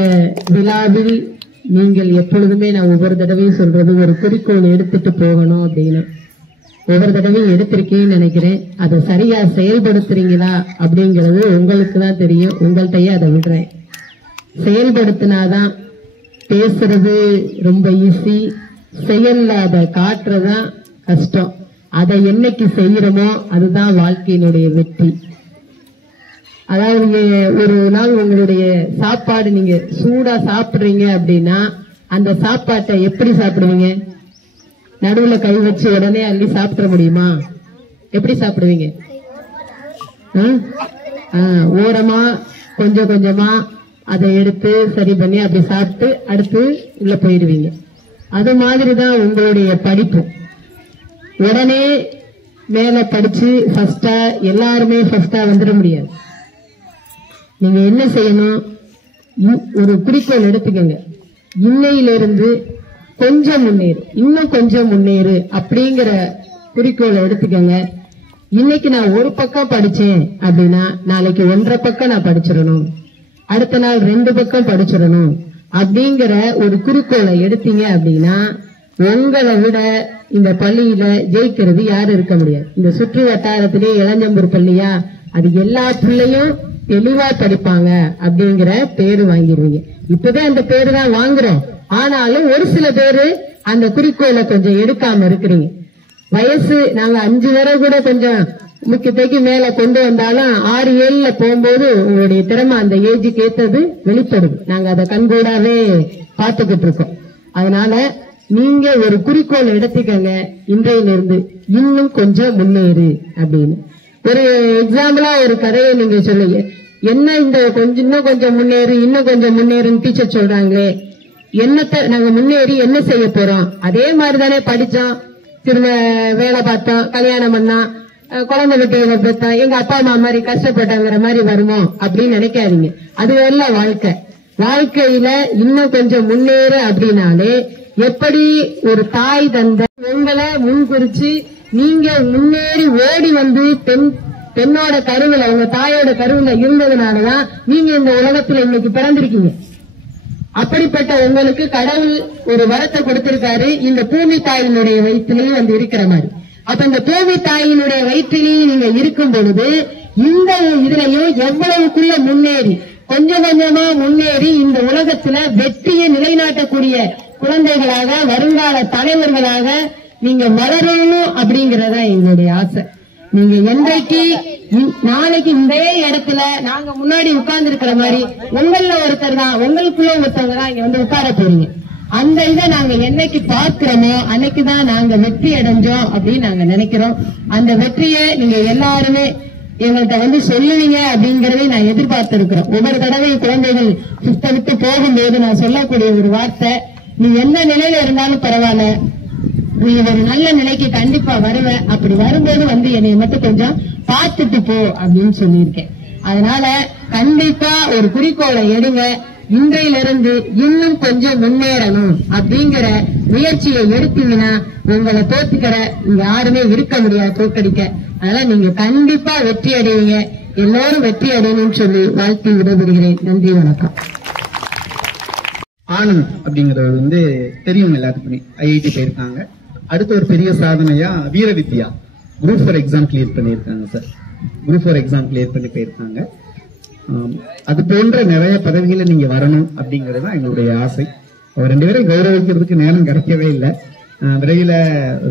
விழாவில் நீங்கள் எப்பொழுதுமே நான் ஒவ்வொரு தடவையும் சொல்றது ஒரு குறிக்கோள் எடுத்துட்டு போகணும் அப்படின்னு. ஒவ்வொரு தடவையும் எடுத்திருக்கேன்னு நினைக்கிறேன். அதை சரியா செயல்படுத்துறீங்களா அப்படிங்கிறது உங்களுக்கு தான் தெரியும். உங்கள்கிட்டயே அதை விடுறேன். செயல்படுத்தினாதான் பேசுறது ரொம்ப ஈஸி, செயல்ல அதை காட்டுறதுதான் கஷ்டம். அதை என்னைக்கு செய்யறோமோ அதுதான் வாழ்க்கையினுடைய வெற்றி. அதாவது நீங்க ஒரு நாள் உங்களுடைய சாப்பாடு நீங்க சூடா சாப்பிடுறீங்க அப்படின்னா அந்த சாப்பாட்டை எப்படி சாப்பிடுவீங்க? நடுவுல கை வச்சு உடனே அள்ளி சாப்பிட முடியுமா? எப்படி சாப்பிடுவீங்க? ஓரமா கொஞ்சம் கொஞ்சமா அதை எடுத்து சரி பண்ணி அப்படி சாப்பிட்டு அடுத்து உள்ள போயிடுவீங்க. அது மாதிரிதான் உங்களுடைய படிப்பு. உடனே மேல படிச்சு ஃபர்ஸ்டா எல்லாருமே ஃபர்ஸ்டா வந்துட முடியாது. நீங்க என்ன செய்யணும்? ஒரு குறிக்கோள் எடுத்துக்கங்க. இன்னையிலிருந்து கொஞ்சம் முன்னேறு, இன்னும் கொஞ்சம் முன்னேறு அப்படிங்கிற குறிக்கோளை எடுத்துக்கங்க. இன்னைக்கு நான் ஒரு பக்கம் படிச்சேன் அப்படின்னா நாளைக்கு 1.5 பக்கம் நான் படிச்சிடணும், அடுத்த நாள் 2 பக்கம் படிச்சிடணும் அப்படிங்கிற ஒரு குறிக்கோளை எடுத்தீங்க அப்படின்னா உங்களை விட இந்த பள்ளியில ஜெயிக்கிறது யாரும் இருக்க முடியாது. இந்த சுற்று வட்டாரத்திலே இளஞ்சம்பூர் பள்ளியா, அது எல்லா பிள்ளையும் தெளிவா படிப்பாங்க அப்படிங்கிற பேரு வாங்கிடுவீங்க. இப்பதான் அந்த பேரு தான் வாங்குறோம். ஆனாலும் ஒரு சில பேரு அந்த குறிக்கோளை கொஞ்சம் எடுக்காம இருக்கிறீங்க. வயசு நாங்க 5 வரை கூட கொஞ்சம் முக்கியத்தைக்கு மேல கொண்டு வந்தாலும் 6-7 போகும்போது உங்களுடைய திறமை அந்த ஏஜுக்கு ஏத்தது வெளிப்படுது. நாங்க அதை கண்கூடாவே பார்த்துக்கிட்டு இருக்கோம். அதனால நீங்க ஒரு குறிக்கோள் எடுத்துக்கங்க. இன்றையிலிருந்து இன்னும் கொஞ்சம் முன்னேறு அப்படின்னு ஒரு எக்ஸாம்பிளா ஒரு கதையை நீங்க சொல்லுங்க. என்ன இந்த இன்னும் கொஞ்சம் முன்னேறு, இன்னும் கொஞ்சம் முன்னேறுன்னு டீச்சர் சொல்றாங்களே, என்னத்தை நாங்க முன்னேறி என்ன செய்ய போறோம்? அதே மாதிரிதானே படிச்சோம், திரும்ப வேலை பார்த்தோம், கல்யாணம் பண்ணா, குழந்தை வீட்டுல பார்த்தா, எங்க அப்பா அம்மா மாதிரி கஷ்டப்பட்டாங்கிற மாதிரி வருமோ அப்படின்னு நினைக்காதீங்க. அது எல்லாம் வாழ்க்கை. வாழ்க்கையில இன்னும் கொஞ்சம் முன்னேறு அப்படின்னாலே எப்படி ஒரு தாய் தந்தை உங்களை முன்குறிச்சு நீங்க முன்னேறி ஓடி வந்து பெண்ணோட கருவில உங்க தாயோட கருவில இருந்ததுனாலதான் நீங்க இந்த உலகத்துல இன்னைக்கு பிறந்திருக்கீங்க. அப்படிப்பட்ட உங்களுக்கு கடவுள் ஒரு வரத்தை கொடுத்திருக்காரு, இந்த பூமி தாயினுடைய வயிற்றிலேயே வந்து இருக்கிற மாதிரி. அப்ப இந்த பூமி தாயினுடைய வயிற்றிலேயே நீங்க இருக்கும் பொழுது இந்த இதுலயும் எவ்வளவுக்குள்ள முன்னேறி கொஞ்சம் கொஞ்சமா முன்னேறி இந்த உலகத்துல வெற்றியை நிலைநாட்டக்கூடிய குழந்தைகளாக வருங்கால தலைவர்களாக நீங்க வளரணும் அப்படிங்கறதா எங்களுடைய ஆசை. நீங்க என்றைக்கு நாளைக்கு இந்த இடத்துல நாங்க முன்னாடி உட்கார்ந்து இருக்கிற மாதிரி உங்கள ஒருத்தர் தான், உங்களுக்குள்ள ஒருத்தவங்க தான் இங்க வந்து உட்கார போறீங்க. அந்த இதை நாங்க என்னைக்கு பார்க்கிறோமோ அன்னைக்குதான் நாங்க வெற்றி அடைஞ்சோம் அப்படின்னு நாங்க நினைக்கிறோம். அந்த வெற்றியை நீங்க எல்லாருமே எங்கள்கிட்ட வந்து சொல்லுவீங்க அப்படிங்கறதை நான் எதிர்பார்த்து இருக்கிறோம். ஒவ்வொரு தடவை குழந்தைகள் சுத்த விட்டு போகும்போது நான் சொல்லக்கூடிய ஒரு வார்த்தை, நீ எந்த நிலையில இருந்தாலும் பரவாயில்ல, நீ ஒரு நல்ல நிலைக்கு கண்டிப்பா வருவ, அப்படி வரும்போது வந்து என்னை மட்டும் கொஞ்சம் பார்த்துட்டு போ அப்படின்னு சொல்லியிருக்கேன். அதனால கண்டிப்பா ஒரு குறிக்கோளை எடுங்க, இன்றையிலிருந்து இன்னும் கொஞ்சம் முன்னேறணும் அப்படிங்கிற முயற்சியை எடுத்தீங்கன்னா உங்களை தோத்துக்கிற இங்க யாருமே இருக்க முடியாது, தோற்கடிக்க. அதனால நீங்க கண்டிப்பா வெற்றி அடைவீங்க, எல்லாரும் வெற்றி அடையணும்னு சொல்லி வாழ்த்தி விடைபெறுகிறேன். நன்றி, வணக்கம். ஆனந்த் அப்படிங்கறவர் வந்து தெரியும் எல்லாத்துக்குமே, ஐஐடி போயிருக்காங்க. அடுத்த ஒரு பெரிய சாதனையா வீர வித்யா குரூப் 4 எக்ஸாம் கிளியர் பண்ணியிருக்காங்க சார். குரூப் 4 எக்ஸாம் கிளியர் பண்ணி போயிருக்காங்க. அது போன்ற நிறைய பதவிகளை நீங்க வரணும் அப்படிங்கிறது தான் எங்களுடைய ஆசை. அவர் 2 பேரும் கௌரவிக்கிறதுக்கு நேரம் கிடைக்கவே இல்லை. விரைவில்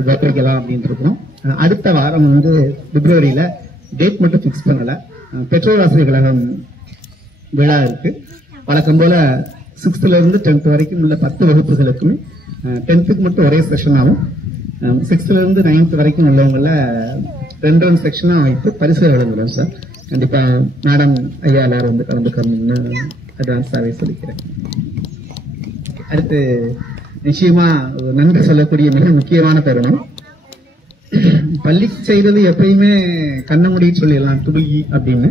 கௌரவிக்கலாம் அப்படின்னு இருக்கோம். அடுத்த வாரம் வந்து பிப்ரவரியில டேட் மட்டும் பிக்ஸ் பண்ணல, பெற்றோர் ஆசிரியர் கழகம் விழா இருக்கு. வழக்கம் போல 6th இருந்து 10th வரைக்கும் உள்ள 10 வகுப்புகளுக்குமே 10th மட்டும் ஒரே செஷன் ஆகும். 6th இருந்து 9th வரைக்கும் உள்ளவங்கள 2 செக்ஷனா வைத்து பரிசு வழங்குறோம் சார். கண்டிப்பா மேடம் ஐயா எல்லாரும் வந்து கலந்துக்கணும்னு அட்வான்ஸாவே சொல்லிக்கிறேன். அடுத்து நிச்சயமா நன்றி சொல்லக்கூடிய மிக முக்கியமான தருணம், பள்ளி செய்தது எப்பயுமே கண்ண முடியும் சொல்லிடலாம் துடுகி அப்படின்னு.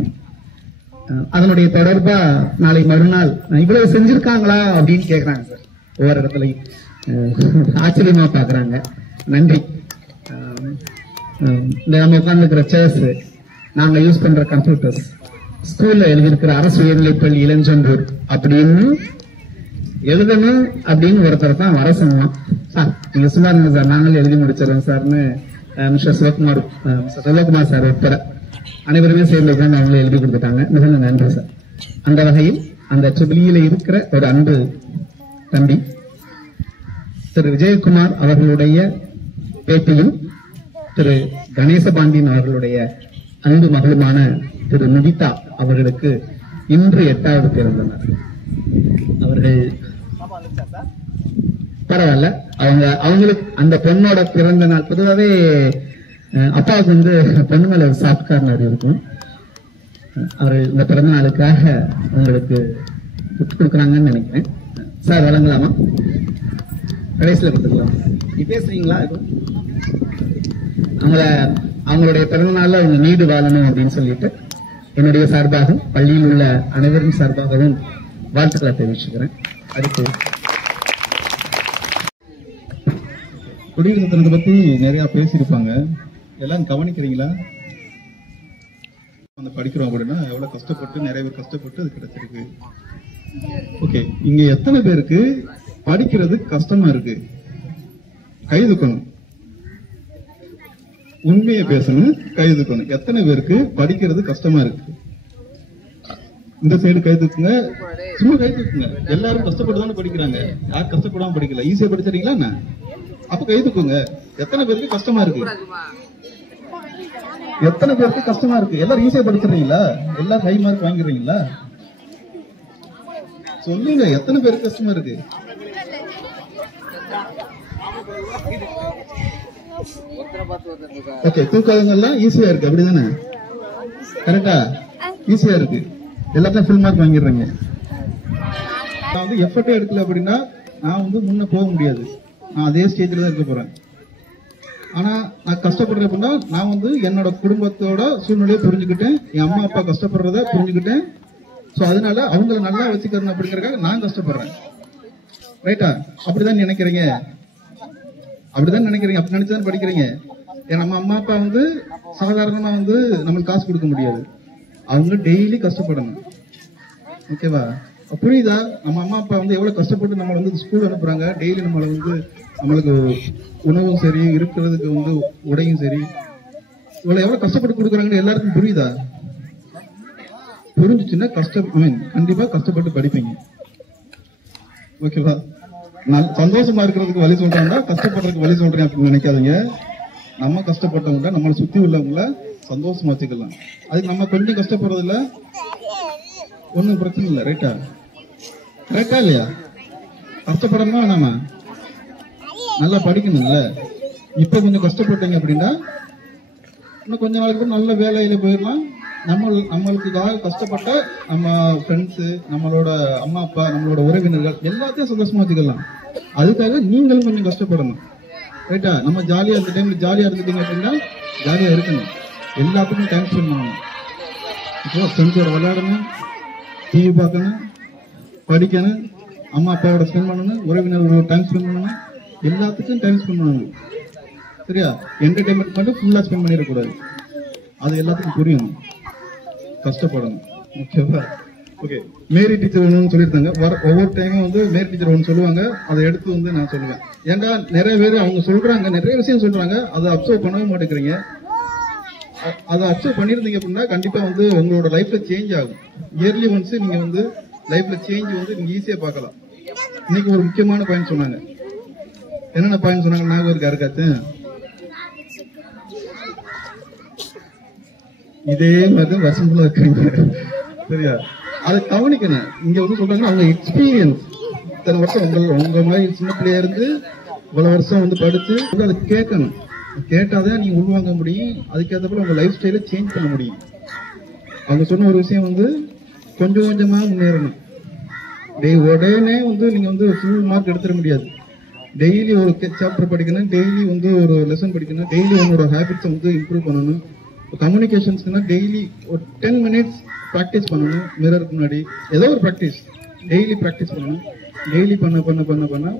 அதனுடைய தொடர்பா நாளை மறுநாள் இவ்வளவு செஞ்சிருக்காங்களா அப்படின்னு கேக்குறாங்க சார். ஒவ்வொரு இடத்துலயும் ஆச்சரியமா பாக்குறாங்க. நன்றி. இந்த நம்ம உட்கார்ந்துருக்கிற சேர்ஸ், நாங்க யூஸ் பண்ற கம்ப்யூட்டர்ஸ், ஸ்கூல்ல எழுதியிருக்கிற அரசு உயர்நிலைப்பள்ளி இளஞ்சம்பூர் அப்படின்னு எழுதணும் அப்படின்னு ஒருத்தர் தான் வர சொன்னோம். சார் நீங்க சும்மா இருங்க சார், நாங்களும் எழுதி முடிச்சிடறோம் சார்னு மிஸ்டர் சிவகுமார் சார் உட்பட அனைவருமே சேர்ந்து தான் அவங்களே எழுதி கொடுத்துட்டாங்க. மிகுந்த நன்றி சார். அந்த வகையில் அந்த ட்ரிபிளியில இருக்கிற ஒரு அன்பு தம்பி திரு விஜயகுமார் அவர்களுடைய பேட்டியும் திரு கணேசபாண்டியன் அவர்களுடைய அன்பு மகளுமான திரு நிதிதா அவர்களுக்கு இன்று 8வது பிறந்த நாள். அவர்கள் பரவாயில்ல, அவங்களுக்கு அந்த பொண்ணோட பிறந்த நாள். பொதுவாகவே அப்பாவுக்கு வந்து பொண்ணு மேல ஒரு சாஃப்ட் கார்னர் இருக்கும். அவர்கள் இந்த பிறந்த நாளுக்காக உங்களுக்கு விட்டு கொடுக்குறாங்கன்னு நினைக்கிறேன். சார் வழங்கலாமா? கடைசியில் கொடுத்துக்கலாம். நீ பேசுறீங்களா? அவங்களுடைய பிறந்த நாள்ல அவங்க நீடு வாழணும் அப்படின்னு சொல்லிட்டு என்னுடைய சார்பாகவும் பள்ளியில் உள்ள அனைவரும் சார்பாகவும் வாழ்த்துக்களை தெரிவிச்சுக்கிறேன். அடுத்து குடியரசு தினத்தை பத்தி நிறைய பேசியிருப்பாங்க, எல்லாம் கவனிக்கிறீங்களா? படிக்கிறோம் அப்படின்னா எவ்வளவு கஷ்டப்பட்டு, நிறைய பேர் கஷ்டப்பட்டு அது கிடைச்சிருக்கு. ஓகே, இங்க எத்தனை பேருக்கு படிக்கிறது கஷ்டமா இருக்கு? கைதுக்கணும், உண்மையை பேசணும், கைதுக்கணும். எத்தனை பேருக்கு படிக்கிறது கஷ்டமா இருக்கு? இந்த சைடு கை தூக்குங்க, சும்மா கை தூக்குங்க. எல்லாரும் கஷ்டப்பட்டு தானே படிக்கிறாங்க, யார் கஷ்டப்படாம படிக்கல? ஈஸியா படிச்சிருக்கீங்களா என்ன? அப்ப கை தூக்குங்க. எத்தனை பேருக்கு கஷ்டமா இருக்கு? எத்தனை பேருக்கு கஷ்டமா இருக்கு? எல்லாரும் ஈஸியா படிச்சிருக்கீங்களா? எல்லாரும் ஹை மார்க் வாங்கிடுறீங்களா? சொல்லுங்க, எத்தனை பேருக்கு கஷ்டமா இருக்கு? ஓகே, தூக்காதவங்க எல்லாம் ஈஸியா இருக்கு, அப்படிதானே? கரெக்டா? ஈஸியா இருக்கு, எல்லாத்தையும் ஃபுல் மார்க் வாங்கிடுறீங்க. நான் வந்து எஃபர்ட்டே எடுக்கல அப்படின்னா நான் வந்து முன்ன போக முடியாது. நான் அதே ஸ்டேஜ்ல தான் இருக்க போறேன். ஆனா நான் கஷ்டப்படுறேன் அப்படின்னா நான் வந்து என்னோட குடும்பத்தோட சூழ்நிலையை புரிஞ்சுக்கிட்டேன், என் அம்மா அப்பா கஷ்டப்படுறத புரிஞ்சுக்கிட்டேன். சோ அதனால அவங்கள நல்லா வச்சுக்கணும் அப்படிங்கறதுக்காக நான் கஷ்டப்படுறேன். ரைட்டா? அப்படிதான் நினைக்கிறீங்க? அப்படிதான் நினைக்கிறீங்க? அப்படி நினைச்சுதான் படிக்கிறீங்க. நம்ம அம்மா அப்பா வந்து சாதாரணமா வந்து நம்மளுக்கு காசு கொடுக்க முடியாது, அவங்க டெய்லி கஷ்டப்படணும். ஓகேவா? புரியுதா? நம்ம அம்மா அப்பா வந்து எவ்வளவு கஷ்டப்பட்டு நம்மளை வந்து ஸ்கூல் அனுப்புறாங்க. டெய்லி நம்மளை வந்து நம்மளுக்கு உணவும் சரி, இருக்கிறதுக்கு வந்து உடையும் சரி, இவ்வளவு எவ்வளவு கஷ்டப்பட்டு கொடுக்குறாங்கன்னு எல்லாருக்கும் புரியுதா? புரிஞ்சுச்சுன்னா கண்டிப்பா கஷ்டப்பட்டு படிப்பீங்க. ஓகேவா? நான் சந்தோஷமா இருக்கிறதுக்கு வழி சொல்றேன்னா கஷ்டப்படுறதுக்கு வழி சொல்றேன் அப்படின்னு நினைக்காதீங்க. நம்ம கஷ்டப்பட்டவங்க நம்மளை சுத்தி உள்ளவங்கள சந்தோஷமா வச்சுக்கலாம். அதுக்கு நம்ம கொஞ்சம் கஷ்டப்படுறதுல ஒன்னும் பிரச்சனை இல்லை. ரைட்டா? கரெக்டா இல்லையா? கஷ்டப்படணுமா நாம நல்லா படிக்கணும்ல. இப்ப கொஞ்சம் கஷ்டப்பட்டீங்க அப்படின்னா இன்னும் கொஞ்ச நாளைக்கு நல்ல வேலையில போயிடலாம். நம்மளுக்காக கஷ்டப்பட்ட நம்ம ஃப்ரெண்ட்ஸ், நம்மளோட அம்மா அப்பா, நம்மளோட உறவினர்கள் எல்லாத்தையும் சந்தோஷமா வச்சுக்கலாம். அதுக்காக நீங்களும் கொஞ்சம் கஷ்டப்படணும். ரைட்டா? நம்ம ஜாலியா இந்த டைம்ல ஜாலியா இருந்துட்டீங்க அப்படின்னா ஜாலியா இருக்கணும். எல்லாத்துக்கும் டைம் ஸ்பெண்ட் பண்ணணும். இப்போ ஃப்ரெண்ட்ஸோட விளையாடணும், டிவி பார்க்கணும், படிக்கணும், அம்மா அப்பாவோட ஸ்பெண்ட் பண்ணணும், உறவினர்களோட டைம் ஸ்பெண்ட் பண்ணணும், எல்லாத்துக்கும் டைம் ஸ்பெண்ட் பண்ணணும். சரியா? என்டர்டைன்மெண்ட் மட்டும் ஃபுல்லா ஸ்பெண்ட் பண்ணிடக்கூடாது. அது எல்லாத்துக்கும் புரியணும். கஷ்டப்படணும். ஓகேவா? ஓகே. மேரி டீச்சர் ஒன்று சொல்லியிருந்தாங்க. ஒவ்வொரு டைமும் வந்து மேரி டீச்சர் ஒன்று சொல்லுவாங்க, அதை எடுத்து வந்து நான் சொல்லுவேன். ஏன்டா நிறைய பேர் அவங்க சொல்றாங்க, நிறைய விஷயம் சொல்றாங்க, அதை அப்சர்வ் பண்ணவே மாட்டேங்கிறீங்க. அதை அப்சர்வ் பண்ணிருந்தீங்க அப்படின்னா கண்டிப்பா வந்து உங்களோட லைஃப்ல சேஞ்ச் ஆகும். இயர்லி ஒன்ஸ் நீங்க வந்து லைஃப்ல சேஞ்ச் வந்து நீங்க ஈஸியா பார்க்கலாம். இன்னைக்கு ஒரு முக்கியமான பாயிண்ட் சொன்னாங்க. என்னென்ன பாயிண்ட் சொன்னாங்க ஞாபகம் இருக்கா? இருக்காச்சு? இதே மாதிரி வசம்புல இருக்கிறீங்க. சரியா? அதை கவனிக்கணும். இங்க வந்து சொல்றாங்க அவங்க எக்ஸ்பீரியன்ஸ் இத்தனை வருஷம் உங்க மாதிரி சின்ன பிள்ளையா இருந்து இவ்வளவு வருஷம் வந்து படிச்சு அதை கேட்கணும். கேட்டாதான் நீங்க உள்வாங்க முடியும். அதுக்கேற்றப்ப உங்க லைஃப் ஸ்டைல சேஞ்ச் பண்ண முடியும். அவங்க சொன்ன ஒரு விஷயம் வந்து கொஞ்சம் கொஞ்சமா முன்னேறணும். உடனே வந்து நீங்க வந்து ஃபுல் மார்க் எடுத்துட முடியாது. டெய்லி ஒரு சாப்டர் படிக்கணும், டெய்லி வந்து ஒரு லெசன் படிக்கணும், டெய்லி உங்களோட ஹேபிட்ஸை வந்து இம்ப்ரூவ் பண்ணணும். கம்யூனிகேஷன்ஸ்னா டெய்லி ஒரு 10 minutes ப்ராக்டிஸ் பண்ணணும். மிரருக்கு முன்னாடி ஏதோ ஒரு ப்ராக்டிஸ் டெய்லி ப்ராக்டிஸ் பண்ணணும். டெய்லி பண்ண பண்ண பண்ண பண்ண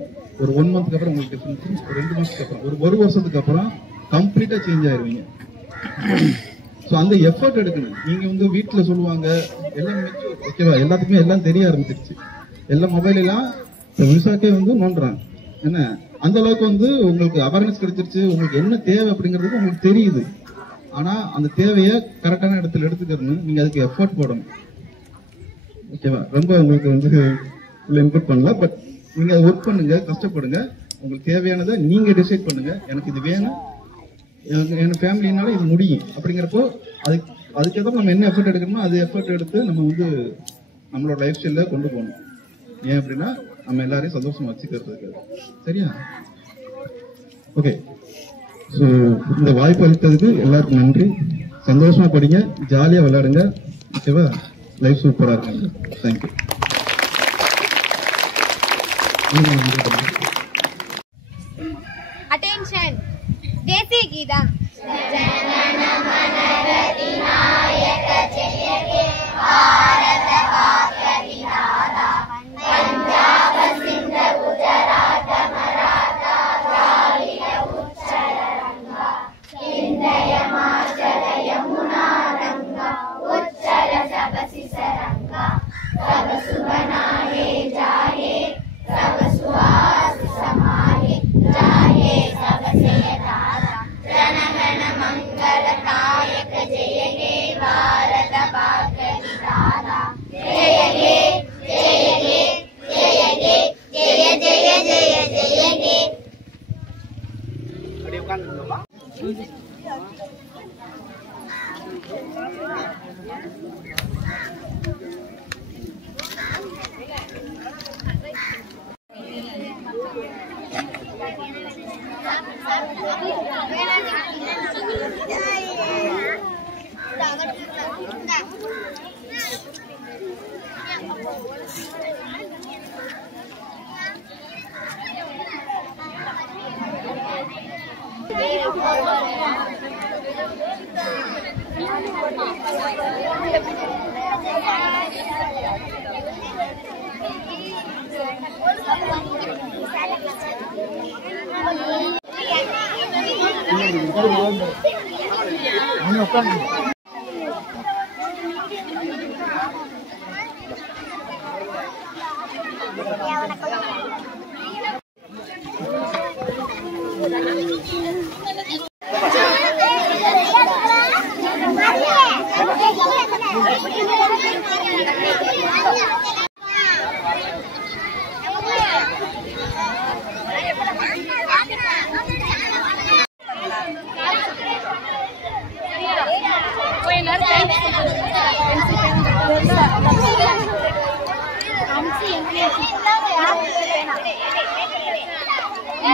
ஒரு 1 monthக்கு அப்புறம் உங்களுக்கு டிஃபரன்ஸ், ஒரு 2 மாசத்துக்கு அப்புறம், ஒரு வருஷத்துக்கு அப்புறம் கம்ப்ளீட்டா சேஞ்ச் ஆயிருவீங்க. ஸோ அந்த எஃபர்ட் எடுக்கணும். நீங்க வந்து வீட்டுல சொல்லுவாங்க எல்லாம் ஓகேவா, எல்லாத்துக்குமே எல்லாம் தெரிய ஆரம்பிச்சிருச்சு. எல்லாம் மொபைல் எல்லாம் விசாக்கே வந்து நோண்டுறாங்க. என்ன அந்த அளவுக்கு வந்து உங்களுக்கு அவேர்னஸ் கிடைச்சிருச்சு. உங்களுக்கு என்ன தேவை அப்படிங்கிறது உங்களுக்கு தெரியுது. ஆனா அந்த தேவையை கரெக்டான இடத்துல எடுத்துக்கணும். நீங்க அதுக்கு எஃபர்ட் போடணும். ஓகேவா? ரொம்ப உங்களுக்கு வந்து இன்புட் பண்ணல, பட் நீங்க அதை ஒர்க் பண்ணுங்க, கஷ்டப்படுங்க. உங்களுக்கு தேவையானதை நீங்க டிசைட் பண்ணுங்க. எனக்கு இது வேணும், என் ஃபேமிலினால இது முடியும் அப்படிங்கிறப்போ அதுக்கேற்ற நம்ம என்ன எஃபர்ட் எடுக்கணுமோ அது எஃபர்ட் எடுத்து நம்ம வந்து நம்மளோட லைஃப் ஸ்டைல கொண்டு போகணும். ஏன் அப்படின்னா நம்ம எல்லாரையும் சந்தோஷமா வச்சுக்கிறதுக்கு. சரியா? ஓகே. ஸோ இந்த வாய்ப்பு அளித்ததுக்கு எல்லாருக்கும் நன்றி. சந்தோஷமா படிங்க, ஜாலியா விளையாடுங்க. ஓகேவா? லைஃப் சூப்பரா இருக்குங்க. தேங்க்யூ. அட்டென்ஷன். தேசிய கீதம்.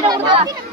Thank you.